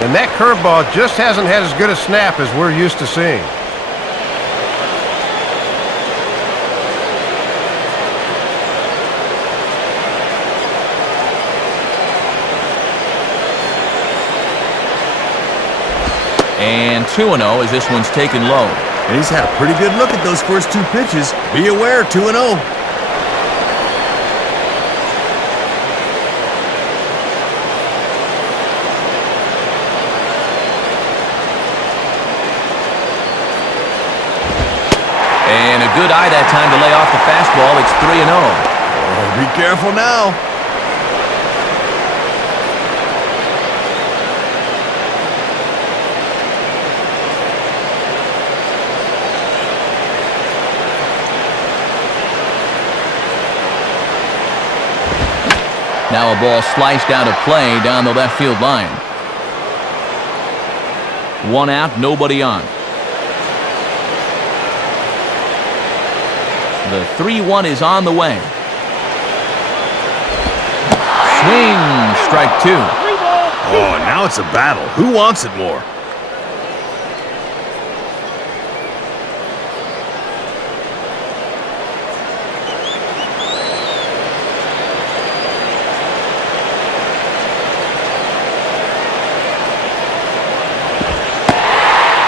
And that curveball just hasn't had as good a snap as we're used to seeing. And 2-0 as this one's taken low. And he's had a pretty good look at those first 2 pitches. Be aware, 2-0. And a good eye that time to lay off the fastball. It's 3-0. Oh, be careful now. Now a ball sliced out of play down the left field line. 1 out, nobody on. The 3-1 is on the way. Swing, strike 2. Oh, now it's a battle. Who wants it more?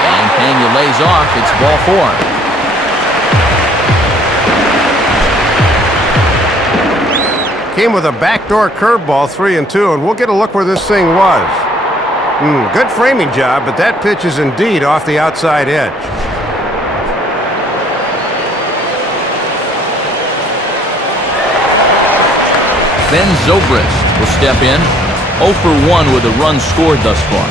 And Pena lays off. It's ball 4. Came with a backdoor curveball, 3-2, and we'll get a look where this thing was. Good framing job, but that pitch is indeed off the outside edge. Ben Zobrist will step in, 0 for 1 with a run scored thus far.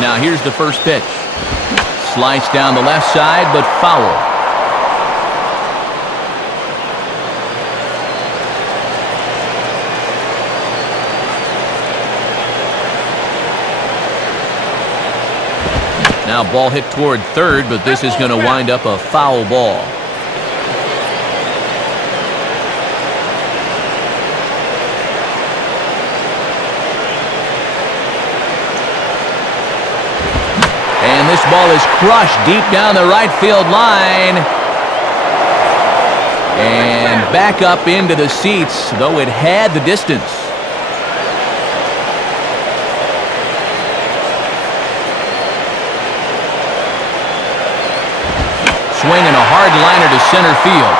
Now here's the first pitch. Sliced down the left side, but foul. Now ball hit toward third, but this is going to wind up a foul ball. And this ball is crushed deep down the right field line. And back up into the seats, though it had the distance. Swinging a hard liner to center field.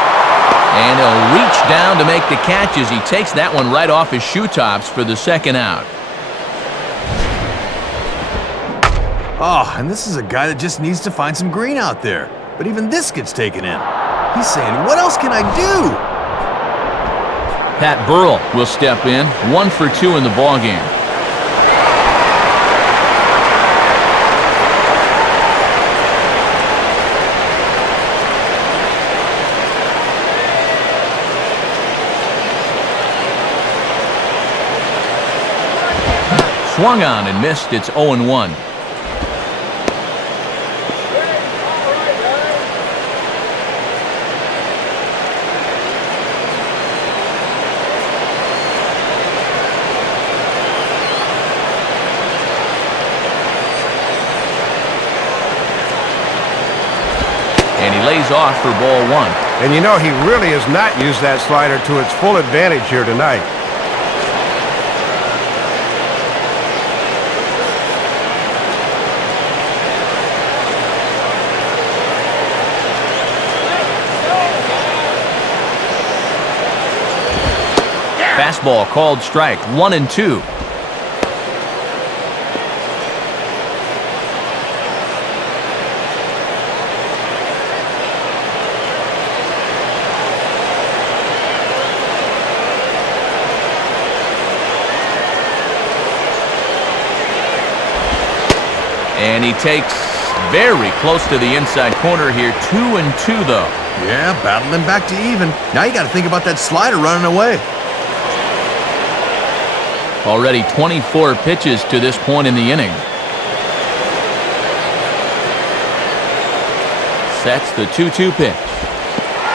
And he'll reach down to make the catch as he takes that one right off his shoe tops for the second out. Oh, and this is a guy that just needs to find some green out there. But even this gets taken in. He's saying, what else can I do? Pat Burrell will step in, 1 for 2 in the ballgame. Swung on and missed. It's 0-1. And he lays off for ball 1. And you know, he really has not used that slider to its full advantage here tonight. Fastball called strike, 1-2. And he takes very close to the inside corner here, 2-2 though. Yeah, battling back to even. Now you got to think about that slider running away. Already 24 pitches to this point in the inning. Sets the 2-2 pitch.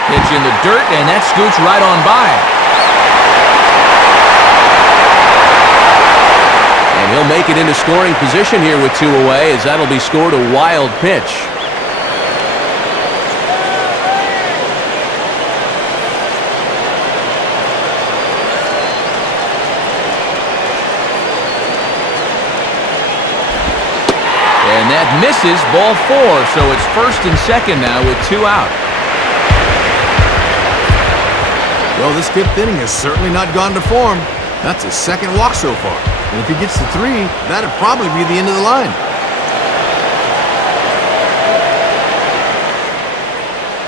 Pitch in the dirt, and that scoots right on by. And he'll make it into scoring position here with 2 away, as that'll be scored a wild pitch. And that misses, ball 4, so it's first and second now with 2 out. Well, this 5th inning has certainly not gone to form. That's his second walk so far. And if he gets to 3, that'd probably be the end of the line.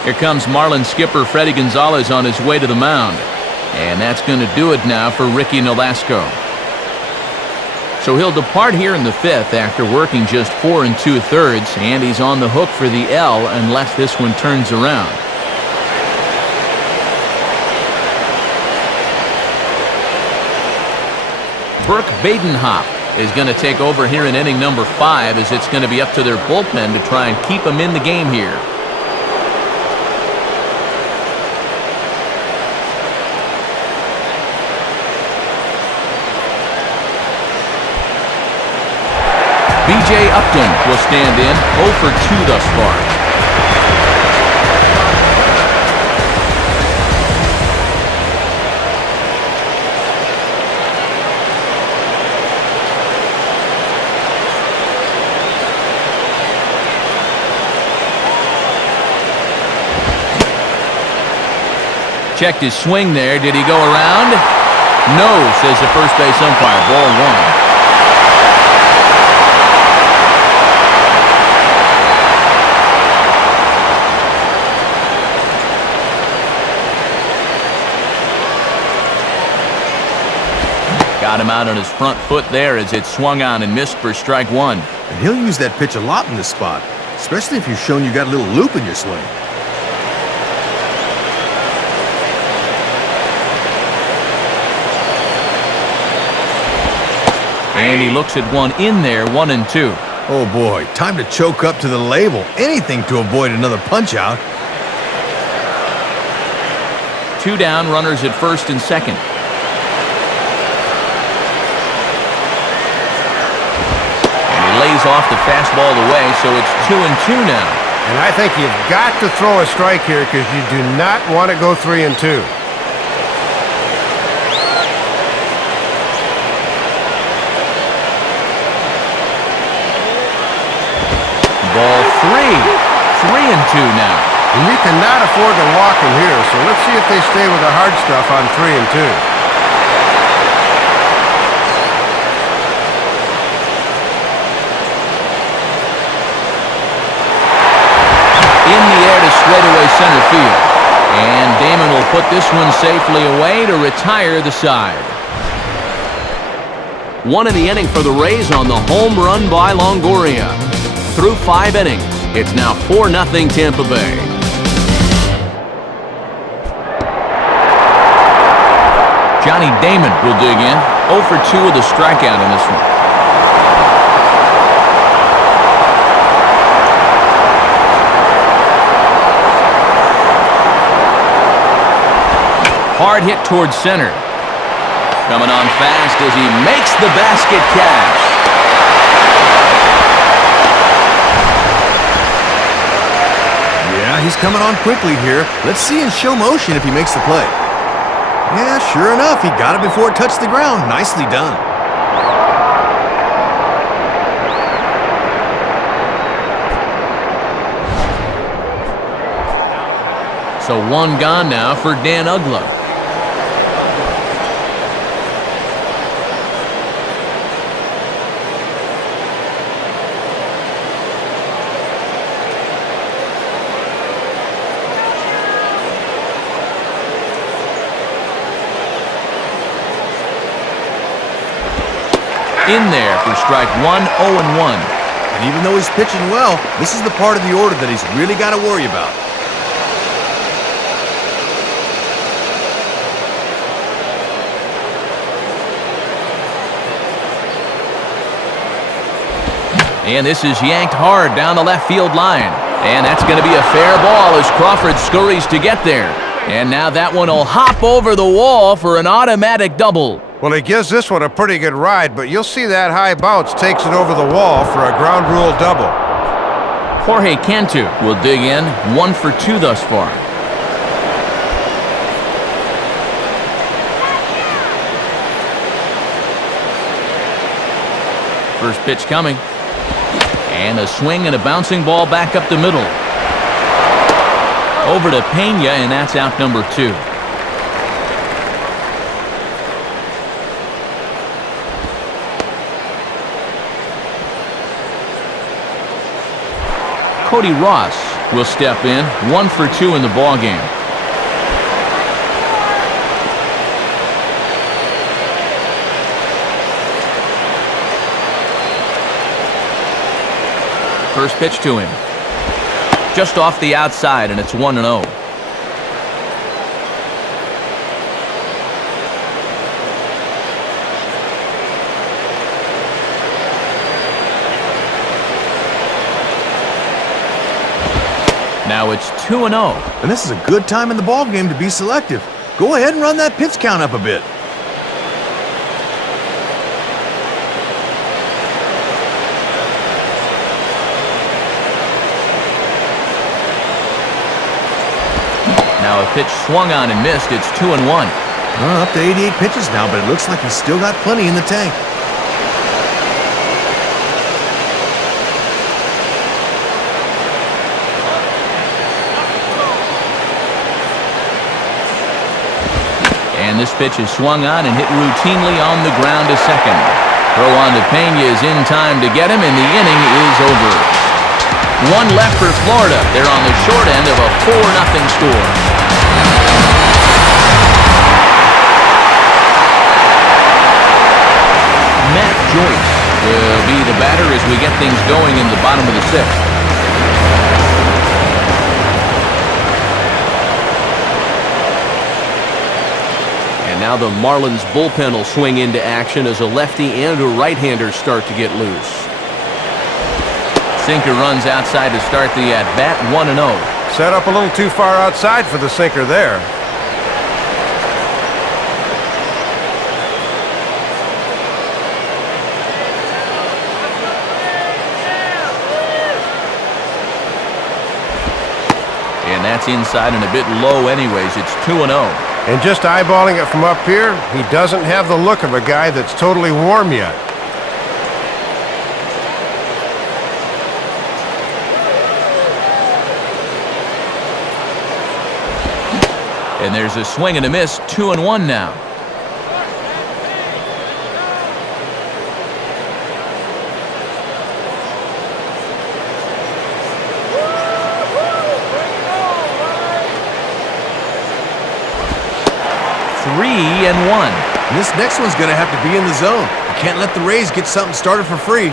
Here comes Marlins skipper Freddie Gonzalez on his way to the mound. And that's going to do it now for Ricky Nolasco. So he'll depart here in the 5th after working just 4 2/3, and he's on the hook for the L unless this one turns around. Burke Badenhop is going to take over here in inning number 5, as it's going to be up to their bullpen to try and keep him in the game here. B.J. Upton will stand in, 0 for 2 thus far. Checked his swing there. Did he go around? No, says the first base umpire. Ball 1. Got him out on his front foot there as it swung on and missed for strike 1. And he'll use that pitch a lot in this spot, especially if you've shown you got a little loop in your swing. And he looks at one in there, 1-2. Oh boy, time to choke up to the label. Anything to avoid another punch-out. 2 down, runners at first and second. And he lays off the fastball away, so it's 2-2 now. And I think you've got to throw a strike here because you do not want to go 3-2. Ball 3. 3-2 now. And you cannot afford to walk him here, so let's see if they stay with the hard stuff on 3-2. In the air to straightaway center field. And Damon will put this one safely away to retire the side. 1 in the inning for the Rays on the home run by Longoria. Through 5 innings, it's now 4-0 Tampa Bay. Johnny Damon will dig in. 0 for 2 with a strikeout in this one. Hard hit towards center. Coming on fast as he makes the basket catch. Yeah, he's coming on quickly here. Let's see in show motion if he makes the play. Yeah, sure enough, he got it before it touched the ground. Nicely done. So 1 gone now for Dan Uggla. In there for strike 1, 0-1. And even though he's pitching well, this is the part of the order that he's really got to worry about. And this is yanked hard down the left field line. And that's going to be a fair ball as Crawford scurries to get there. And now that one will hop over the wall for an automatic double. Well, he gives this one a pretty good ride, but you'll see that high bounce takes it over the wall for a ground rule double. Jorge Cantu will dig in. 1 for 2 thus far. First pitch coming. And a swing and a bouncing ball back up the middle. Over to Pena, and that's out number 2. Cody Ross will step in. 1 for 2 in the ballgame. First pitch to him. Just off the outside, and it's 1-0. Now it's 2-0. And this is a good time in the ballgame to be selective. Go ahead and run that pitch count up a bit. Now a pitch swung on and missed. It's 2-1. Up to 88 pitches now, but it looks like he's still got plenty in the tank. And this pitch is swung on and hit routinely on the ground to second. Throw on to Pena is in time to get him, and the inning is over. 1 left for Florida. They're on the short end of a 4-0 score. Matt Joyce will be the batter as we get things going in the bottom of the 6th. And now the Marlins bullpen will swing into action as a lefty and a right-hander start to get loose. Sinker runs outside to start the at-bat, 1-0. Set up a little too far outside for the sinker there. And that's inside and a bit low anyways. It's 2-0. And just eyeballing it from up here, he doesn't have the look of a guy that's totally warm yet. And there's a swing and a miss, 2-1 now. Three and one. And this next one's going to have to be in the zone. You can't let the Rays get something started for free.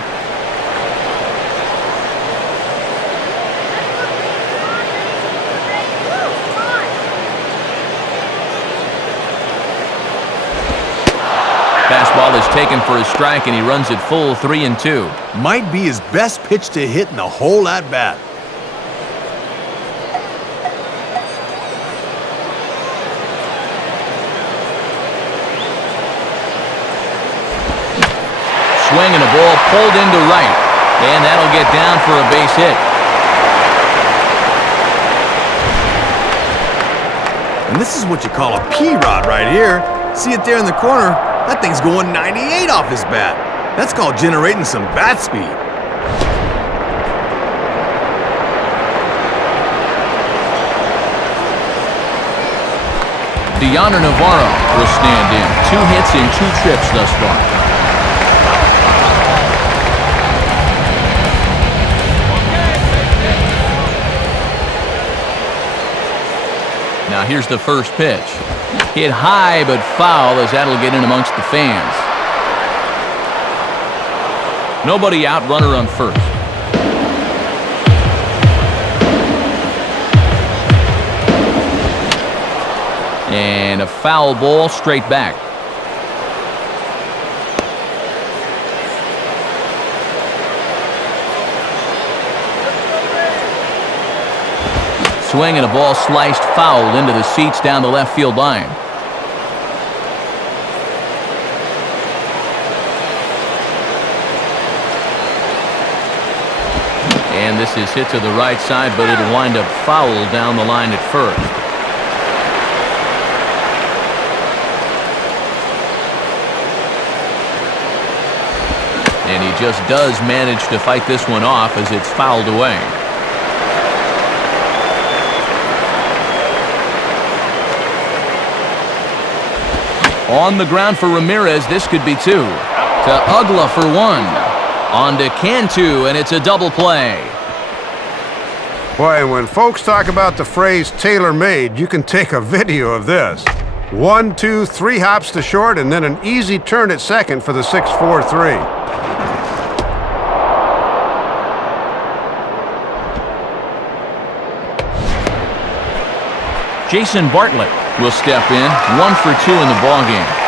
Fastball is taken for a strike, and he runs it full 3-2. Might be his best pitch to hit in the whole at-bat. Swing and a ball pulled into right, and that'll get down for a base hit. And this is what you call a P-rod right here. See it there in the corner? That thing's going 98 off his bat. That's called generating some bat speed. Deanna Navarro will stand in. 2 hits in 2 trips thus far. Now here's the first pitch. Hit high but foul as that'll get in amongst the fans. Nobody out, runner on first. And a foul ball straight back. Swing and a ball sliced foul into the seats down the left field line. And this is hit to the right side, but it'll wind up foul down the line at first. And he just does manage to fight this one off as it's fouled away. On the ground for Ramirez, this could be 2. To Ugla for 1. On to Cantu, and it's a double play. Boy, when folks talk about the phrase tailor-made, you can take a video of this. 1, 2, 3 hops to short, and then an easy turn at second for the 6-4-3. Jason Bartlett will step in, 1 for 2 in the ballgame.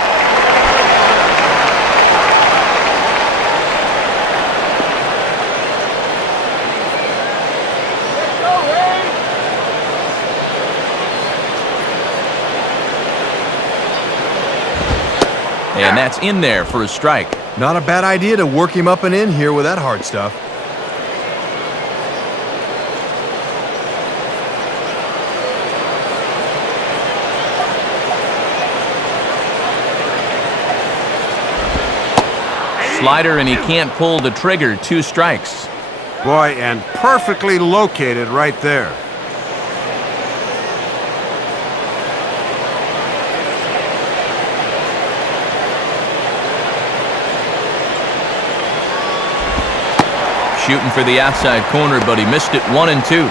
And that's in there for a strike. Not a bad idea to work him up and in here with that hard stuff. Slider, and he can't pull the trigger. 2 strikes. Boy, and perfectly located right there. Shooting for the outside corner, but he missed it. 1-2.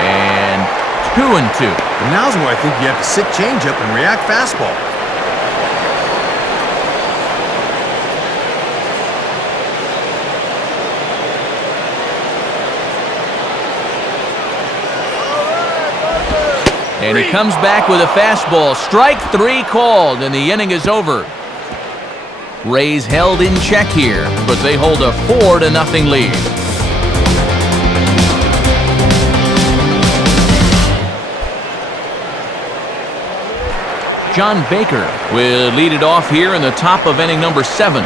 And 2-2. And now's where I think you have to sit changeup and react fastball. And he comes back with a fastball. Strike 3 called, and the inning is over. Rays held in check here, but they hold a 4-0 lead. John Baker will lead it off here in the top of inning number 7.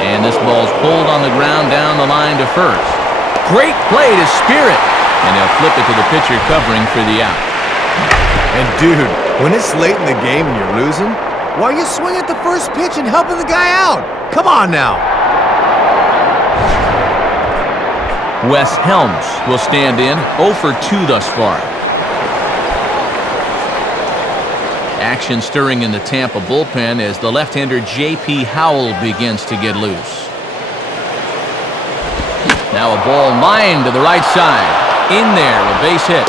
And this ball's pulled on the ground down the line to first. Great play to spear it. And they'll flip it to the pitcher covering for the out. And dude, when it's late in the game and you're losing, why you swing at the first pitch and helping the guy out? Come on now. Wes Helms will stand in, 0 for 2 thus far. Action stirring in the Tampa bullpen as the left-hander J.P. Howell begins to get loose. Now a ball lined to the right side. In there, a base hit.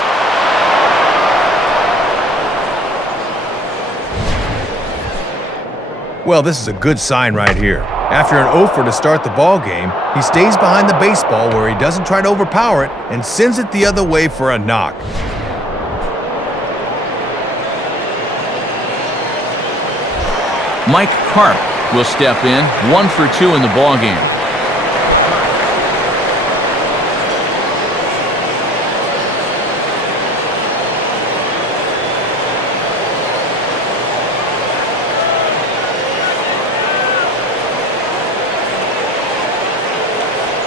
Well, this is a good sign right here. After an 0-for to start the ball game, he stays behind the baseball where he doesn't try to overpower it and sends it the other way for a knock. Mike Karp will step in, 1 for 2 in the ball game.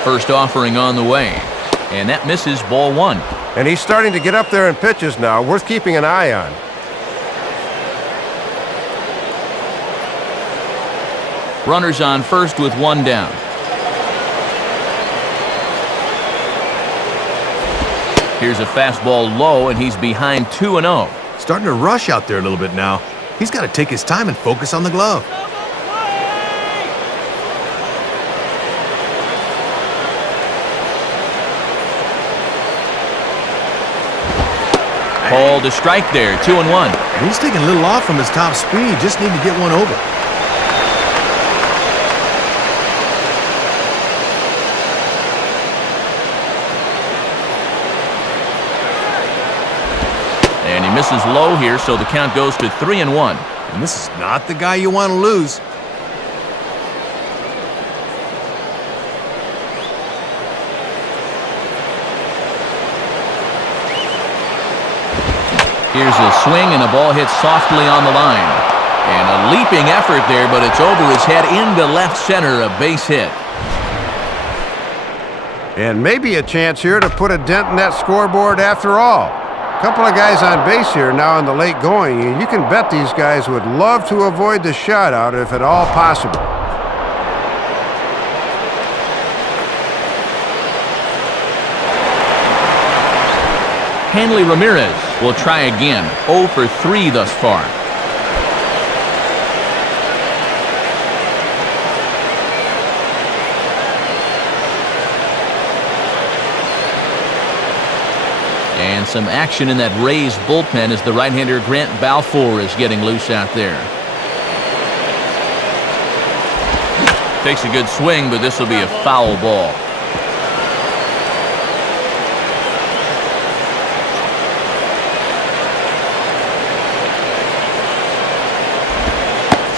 First offering on the way, and that misses, ball 1. And he's starting to get up there in pitches now, worth keeping an eye on. Runners on first with 1 down. Here's a fastball low, and he's behind 2-0. Starting to rush out there a little bit now. He's got to take his time and focus on the glove. Called to strike there, 2-1. He's taking a little off from his top speed. Just need to get one over. And he misses low here, so the count goes to 3-1. And this is not the guy you want to lose. Here's a swing, and a ball hits softly on the line. And a leaping effort there, but it's over his head into left center, a base hit. And maybe a chance here to put a dent in that scoreboard after all. A couple of guys on base here now in the late going, and you can bet these guys would love to avoid the shutout if at all possible. Hanley Ramirez will try again, 0 for 3 thus far. And some action in that Rays bullpen as the right-hander Grant Balfour is getting loose out there. Takes a good swing, but this will be a foul ball.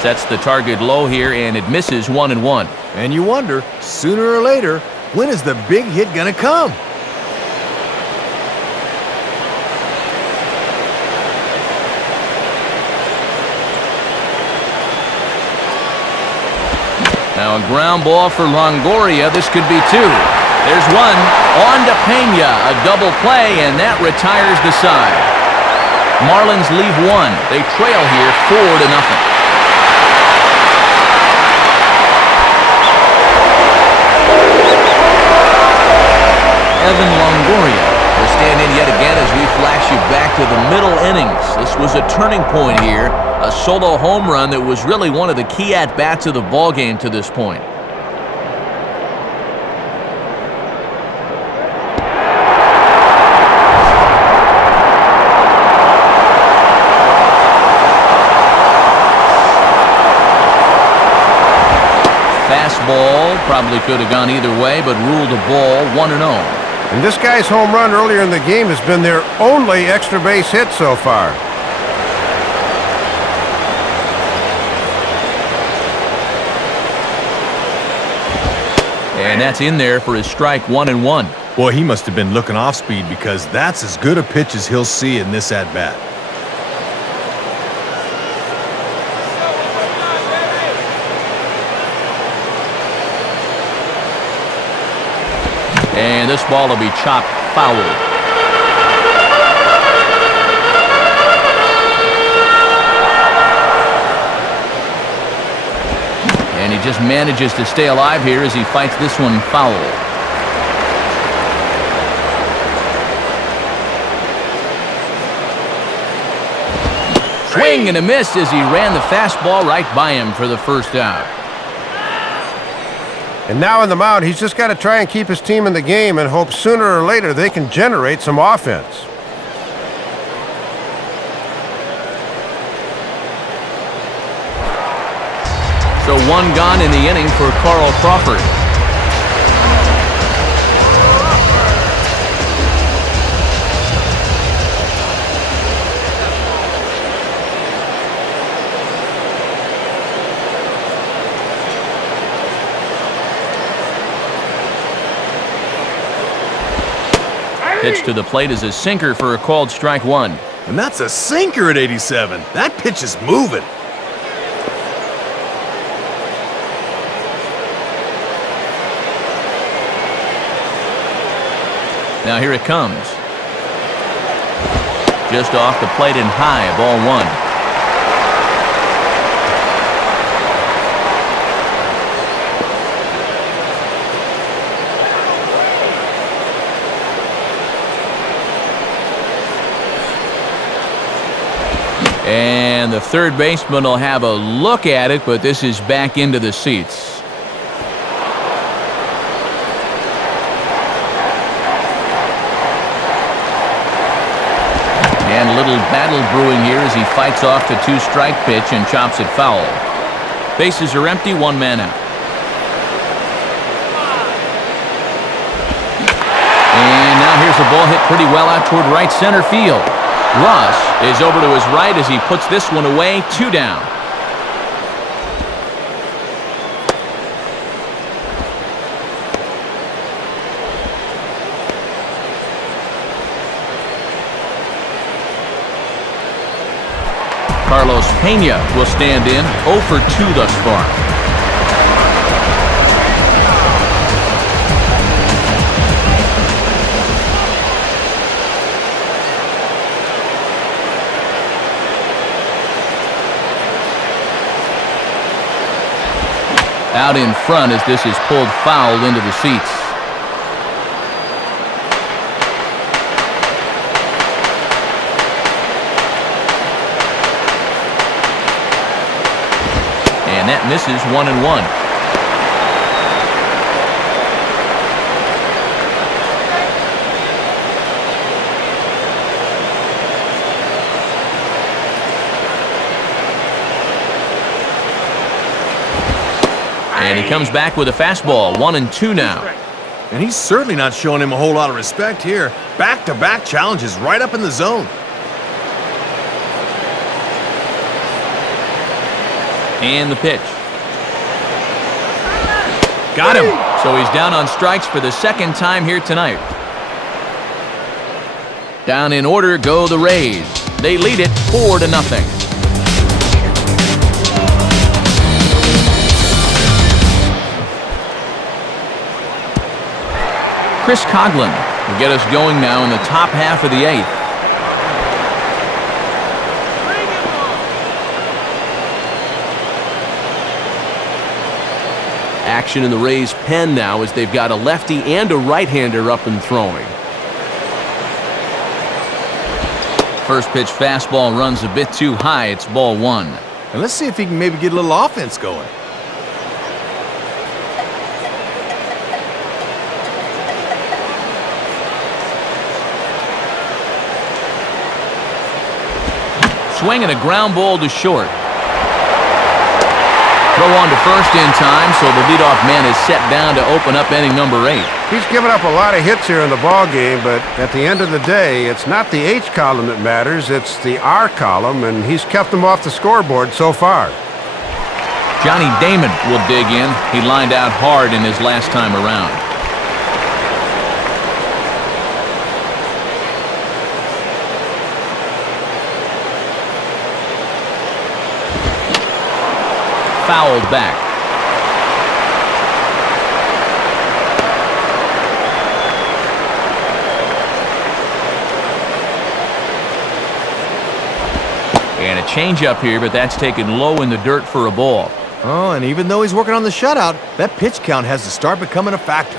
Sets the target low here, and it misses, 1-1. And you wonder, sooner or later, when is the big hit gonna come? Now a ground ball for Longoria. This could be 2. There's 1. On to Pena. A double play, and that retires the side. Marlins leave 1. They trail here 4-0. Evan Longoria will stand in yet again as we flash you back to the middle innings. This was a turning point here, a solo home run that was really one of the key at-bats of the ballgame to this point. probably could have gone either way, but ruled a ball 1-0. And this guy's home run earlier in the game has been their only extra base hit so far. And that's in there for his strike 1-1. Boy, he must have been looking off speed because that's as good a pitch as he'll see in this at-bat. And this ball will be chopped foul. And he just manages to stay alive here as he fights this one foul. Swing and a miss as he ran the fastball right by him for the first out. And now in the mound, he's just got to try and keep his team in the game and hope sooner or later they can generate some offense. So one gone in the inning for Carl Crawford. Pitch to the plate is a sinker for a called strike one. And that's a sinker at 87. That pitch is moving. Now here it comes. Just off the plate and high, ball one. And the third baseman will have a look at it, but this is back into the seats. And a little battle brewing here as he fights off the two-strike pitch and chops it foul. Bases are empty, one man out. And now here's a ball hit pretty well out toward right center field. Ross is over to his right as he puts this one away, 2 down. Carlos Pena will stand in, 0 for 2 thus far. Out in front as this is pulled foul into the seats. And that misses 1-1. And he comes back with a fastball, 1-2 now. And he's certainly not showing him a whole lot of respect here. Back-to-back challenges right up in the zone. And the pitch. Got him. So he's down on strikes for the second time here tonight. Down in order go the Rays. They lead it 4-0. Chris Coughlin will get us going now in the top half of the 8th. Action in the Rays' pen now as they've got a lefty and a right-hander up and throwing. First pitch fastball runs a bit too high. It's ball one. And let's see if he can maybe get a little offense going. Swing and a ground ball to short. Throw on to first in time, so the leadoff man is set down to open up inning number 8. He's given up a lot of hits here in the ball game, but at the end of the day, it's not the H column that matters, it's the R column, and he's kept them off the scoreboard so far. Johnny Damon will dig in. He lined out hard in his last time around. Fouled back. And a changeup here, but that's taken low in the dirt for a ball. Oh, and even though he's working on the shutout, that pitch count has to start becoming a factor.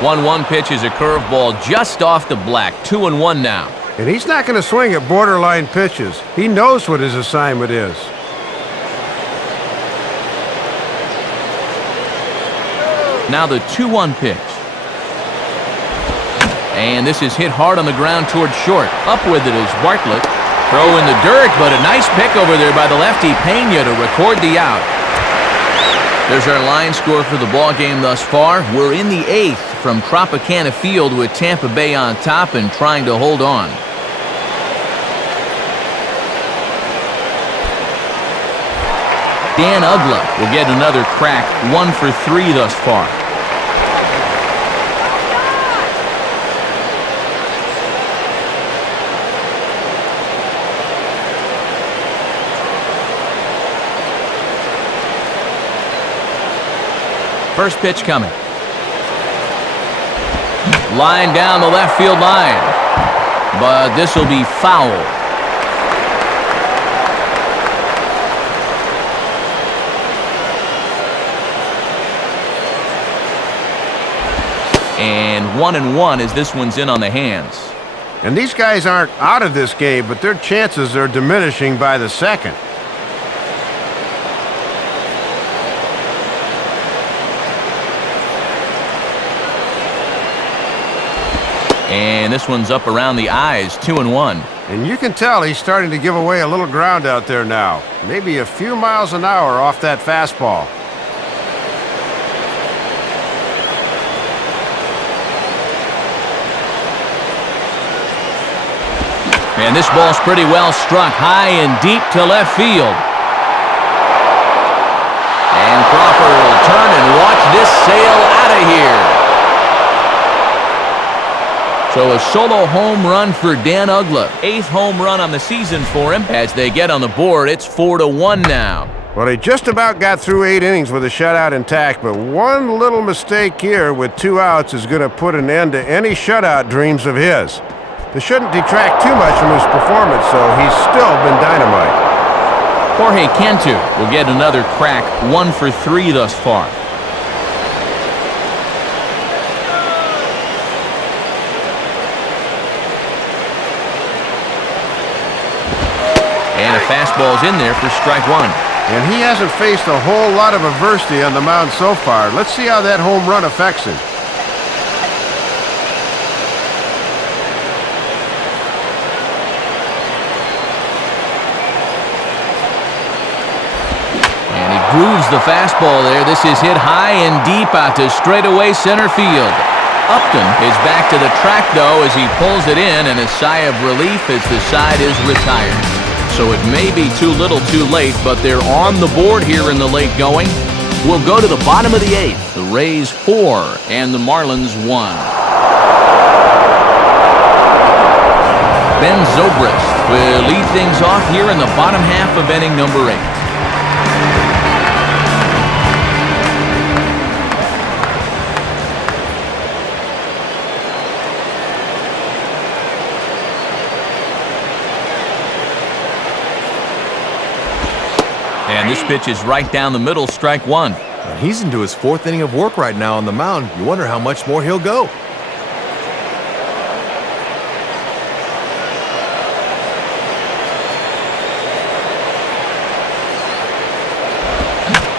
One pitch is a curveball just off the black. 2-1 now. And he's not going to swing at borderline pitches. He knows what his assignment is. Now the 2-1 pitch. And this is hit hard on the ground towards short. Up with it is Bartlett. Throw in the dirt, but a nice pick over there by the lefty Pena to record the out. There's our line score for the ball game thus far. We're in the 8th from Tropicana Field with Tampa Bay on top and trying to hold on. Dan Uggla will get another crack, 1 for 3 thus far. First pitch coming. Line down the left field line. But this will be foul. And 1-1 as this one's in on the hands. And these guys aren't out of this game, but their chances are diminishing by the second. And this one's up around the eyes, 2-1. And you can tell he's starting to give away a little ground out there now. Maybe a few miles an hour off that fastball. And this ball's pretty well struck high and deep to left field. And Crawford will turn and watch this sail out of here. So a solo home run for Dan Uggla. 8th home run on the season for him. As they get on the board, it's 4-1 now. Well, he just about got through 8 innings with a shutout intact, but one little mistake here with 2 outs is going to put an end to any shutout dreams of his. This shouldn't detract too much from his performance, so he's still been dynamite. Jorge Cantu will get another crack, 1 for 3 thus far. And a fastball's in there for strike 1. And he hasn't faced a whole lot of adversity on the mound so far. Let's see how that home run affects him. And he grooves the fastball there. This is hit high and deep out to straightaway center field. Upton is back to the track, though, as he pulls it in, and a sigh of relief as the side is retired. So it may be too little too late, but they're on the board here in the late going. We'll go to the bottom of the 8th. The Rays 4 and the Marlins 1. Ben Zobrist will lead things off here in the bottom half of inning number 8. And this pitch is right down the middle, strike 1. And he's into his 4th inning of work right now on the mound. You wonder how much more he'll go.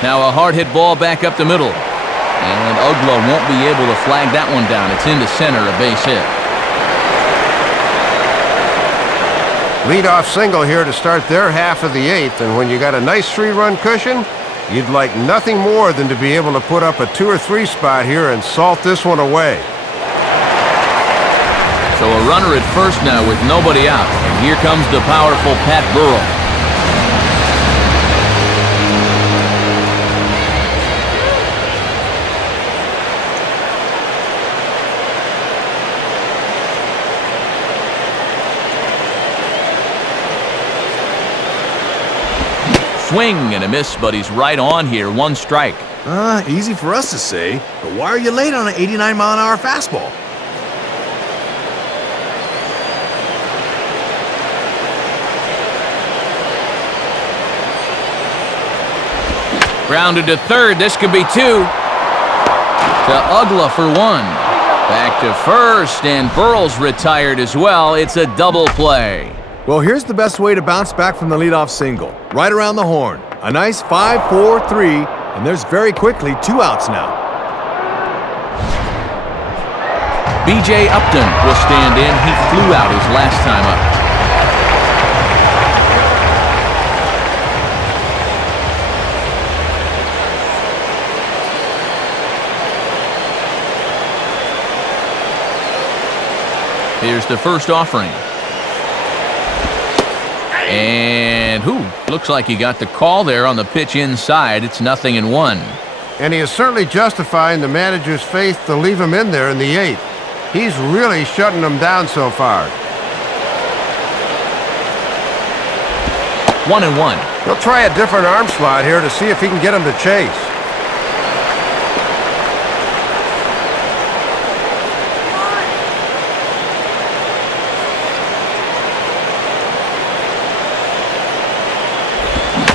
Now a hard hit ball back up the middle. And Ugla won't be able to flag that one down. It's into center, a base hit. Leadoff single here to start their half of the eighth, and when you got a nice 3-run cushion, you'd like nothing more than to be able to put up a 2 or 3 spot here and salt this one away. So a runner at first now with nobody out. And here comes the powerful Pat Burrell. Swing and a miss, but he's right on here. 1 strike. Easy for us to say, but why are you late on an 89-mile-an-hour fastball? Grounded to third. This could be 2. To Ugla for 1. Back to first, and Burrell's retired as well. It's a double play. Well, here's the best way to bounce back from the leadoff single. Right around the horn. A nice 5-4-3, and there's very quickly 2 outs now. B.J. Upton will stand in. He flew out his last time up. Here's the first offering. And looks like he got the call there on the pitch inside. It's 0-1. And he is certainly justifying the manager's faith to leave him in there in the 8th. He's really shutting them down so far. 1-1. He'll try a different arm slot here to see if he can get him to chase.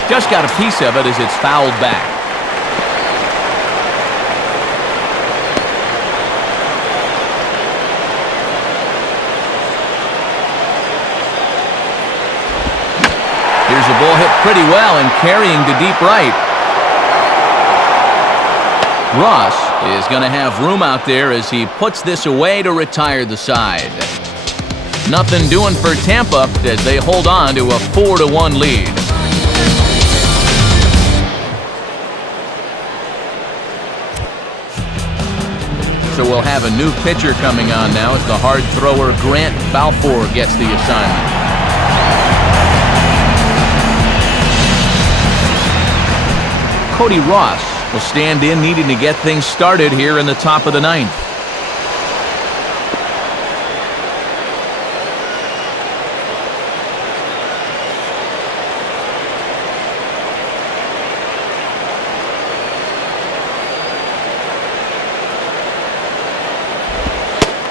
Just got a piece of it as it's fouled back. Here's a ball hit pretty well and carrying to deep right. Ross is going to have room out there as he puts this away to retire the side. Nothing doing for Tampa as they hold on to a 4-1 lead. So we'll have a new pitcher coming on now as the hard thrower Grant Balfour gets the assignment. Cody Ross will stand in, needing to get things started here in the top of the 9th.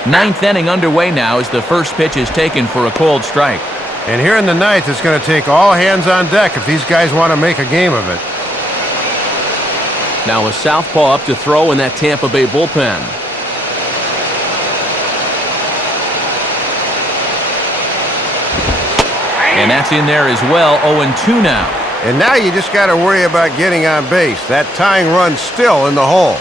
Ninth inning underway now as the first pitch is taken for a cold strike. And here in the 9th, it's going to take all hands on deck if these guys want to make a game of it. Now a southpaw up to throw in that Tampa Bay bullpen. And that's in there as well. 0-2 now. And now you just got to worry about getting on base. That tying run's still in the hole.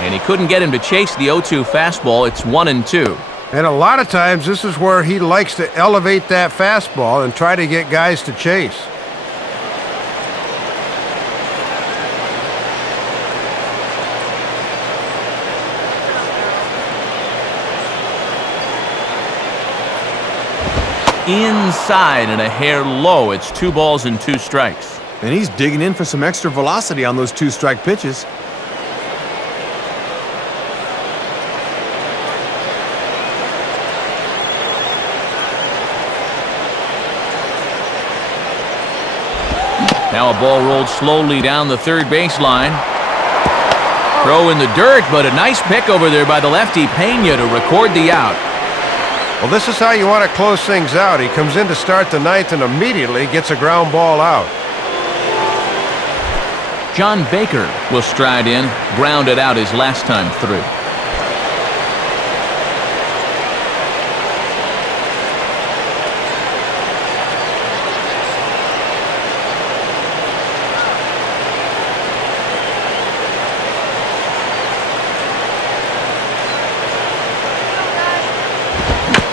And he couldn't get him to chase the 0-2 fastball. It's 1-2. And a lot of times this is where he likes to elevate that fastball and try to get guys to chase. Inside and a hair low. It's 2 balls and 2 strikes. And he's digging in for some extra velocity on those 2-strike pitches. Now a ball rolled slowly down the third baseline. Throw in the dirt, but a nice pick over there by the lefty Pena to record the out. Well, this is how you want to close things out. He comes in to start the 9th and immediately gets a ground ball out. John Baker will stride in, grounded out his last time through.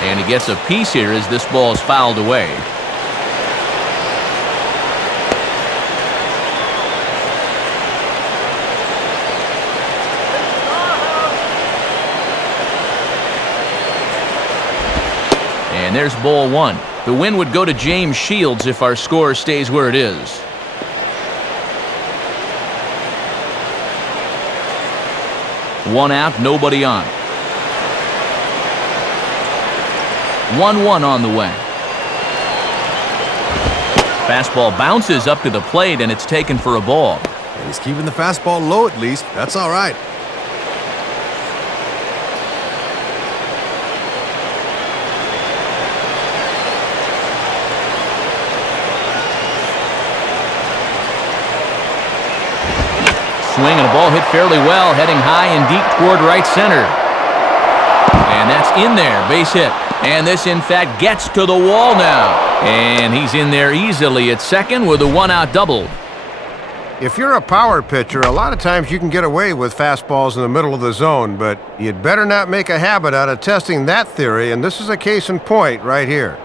And he gets a piece here as this ball is fouled away. And there's ball one. The win would go to James Shields if our score stays where it is. One out, nobody on. 1-1 on the way. Fastball bounces up to the plate, and it's taken for a ball. And he's keeping the fastball low at least. That's all right. Swing and a ball hit fairly well, heading high and deep toward right center. And that's in there, base hit. And this, in fact, gets to the wall now. And he's in there easily at second with a one-out double. If you're a power pitcher, a lot of times you can get away with fastballs in the middle of the zone, but you'd better not make a habit out of testing that theory, and this is a case in point right here.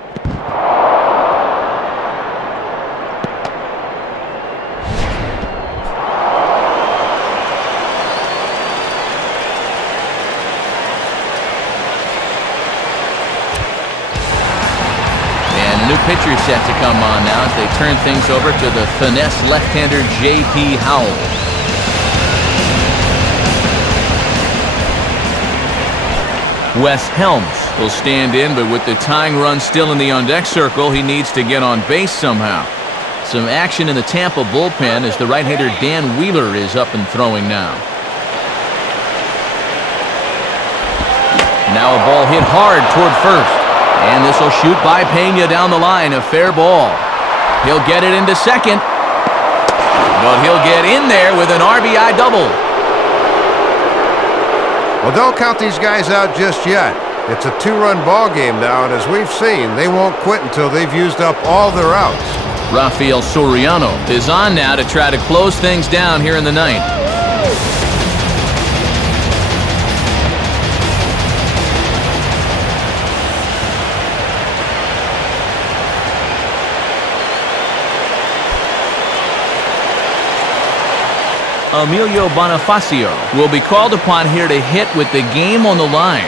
Pitcher set to come on now as they turn things over to the finesse left-hander J.P. Howell. Wes Helms will stand in, but with the tying run still in the on-deck circle, he needs to get on base somehow. Some action in the Tampa bullpen as the right-hander Dan Wheeler is up and throwing now. Now a ball hit hard toward first. And this will shoot by Pena down the line, a fair ball. He'll get it into second. But he'll get in there with an RBI double. Well, don't count these guys out just yet. It's a two-run ball game now, and as we've seen, they won't quit until they've used up all their outs. Rafael Soriano is on now to try to close things down here in the ninth. Emilio Bonifacio will be called upon here to hit with the game on the line.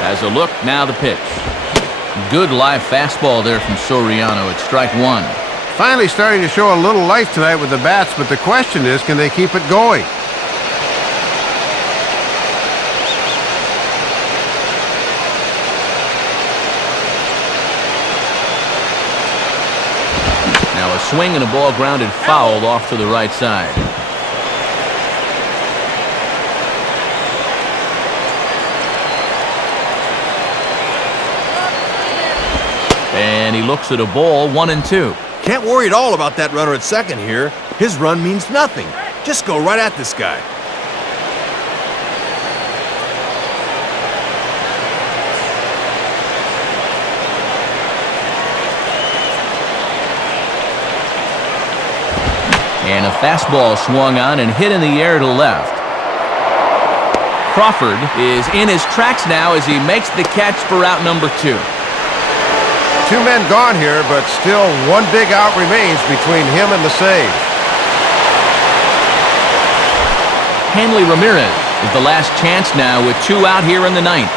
As a look, now the pitch. Good live fastball there from Soriano at strike one. Finally starting to show a little life tonight with the bats, but the question is, can they keep it going? Now a swing and a ball grounded foul off to the right side. And he looks at a ball, 1-2. Can't worry at all about that runner at second here. His run means nothing. Just go right at this guy. And a fastball swung on and hit in the air to left. Crawford is in his tracks now as he makes the catch for out number 2. Two men gone here, but still one big out remains between him and the save. Hanley Ramirez is the last chance now with 2 out here in the ninth.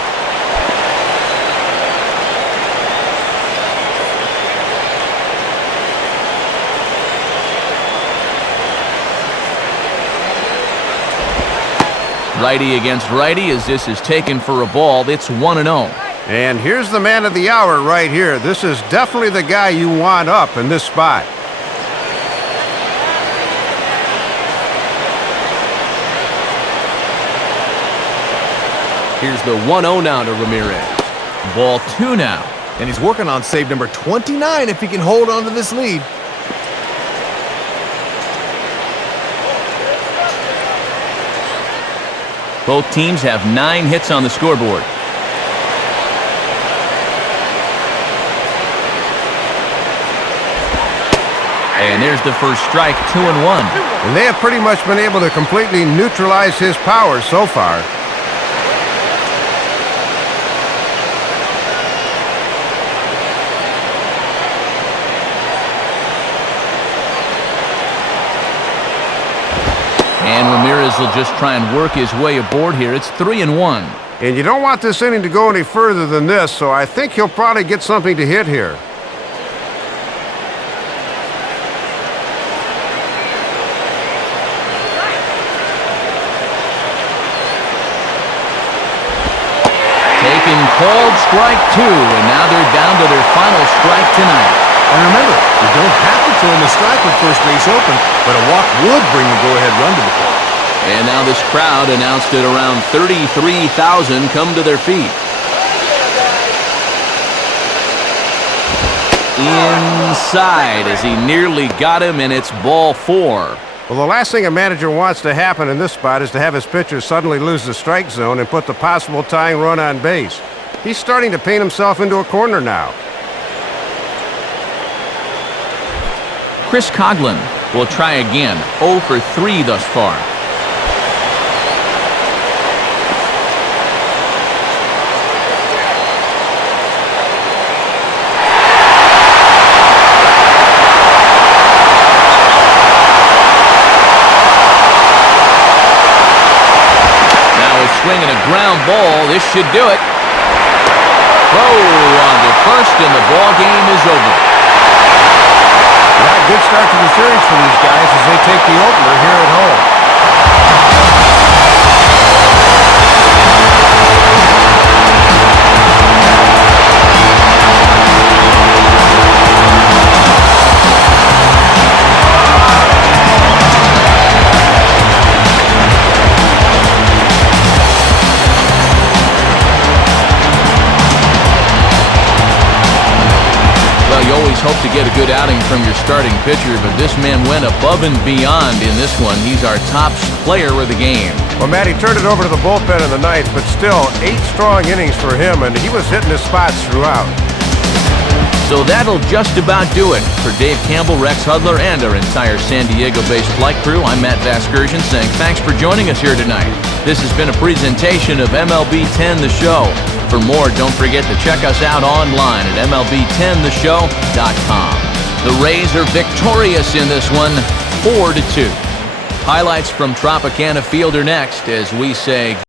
Righty against righty as this is taken for a ball. It's 1-0. And here's the man of the hour right here. This is definitely the guy you want up in this spot. Here's the 1-0 now to Ramirez. Ball 2 now. And he's working on save number 29 if he can hold on to this lead. Both teams have 9 hits on the scoreboard. And there's the first strike, 2-1. And they have pretty much been able to completely neutralize his power so far. And Ramirez will just try and work his way aboard here. It's 3-1. And you don't want this inning to go any further than this, so I think he'll probably get something to hit here. Taken called strike 2, and now they're down to their final strike tonight. And remember, you don't have to throw him a strike with first base open, but a walk would bring the go-ahead run to the plate. And now this crowd, announced at around 33,000, come to their feet. Inside as he nearly got him, and it's ball 4. Well, the last thing a manager wants to happen in this spot is to have his pitcher suddenly lose the strike zone and put the possible tying run on base. He's starting to paint himself into a corner now. Chris Coughlin will try again, 0 for 3 thus far. Swinging a ground ball. This should do it. Throw on to first, and the ball game is over. Yeah, good start to the series for these guys as they take the opener here at home. You always hope to get a good outing from your starting pitcher, but this man went above and beyond in this one. He's our top player of the game. Well, Matt, he turned it over to the bullpen in the ninth, but still 8 strong innings for him, and he was hitting his spots throughout. So that'll just about do it. For Dave Campbell, Rex Hudler, and our entire San Diego-based flight crew, I'm Matt Vasgersian saying thanks for joining us here tonight. This has been a presentation of MLB 10 The Show. For more, don't forget to check us out online at MLB10theshow.com. The Rays are victorious in this one, 4-2. Highlights from Tropicana Field are next as we say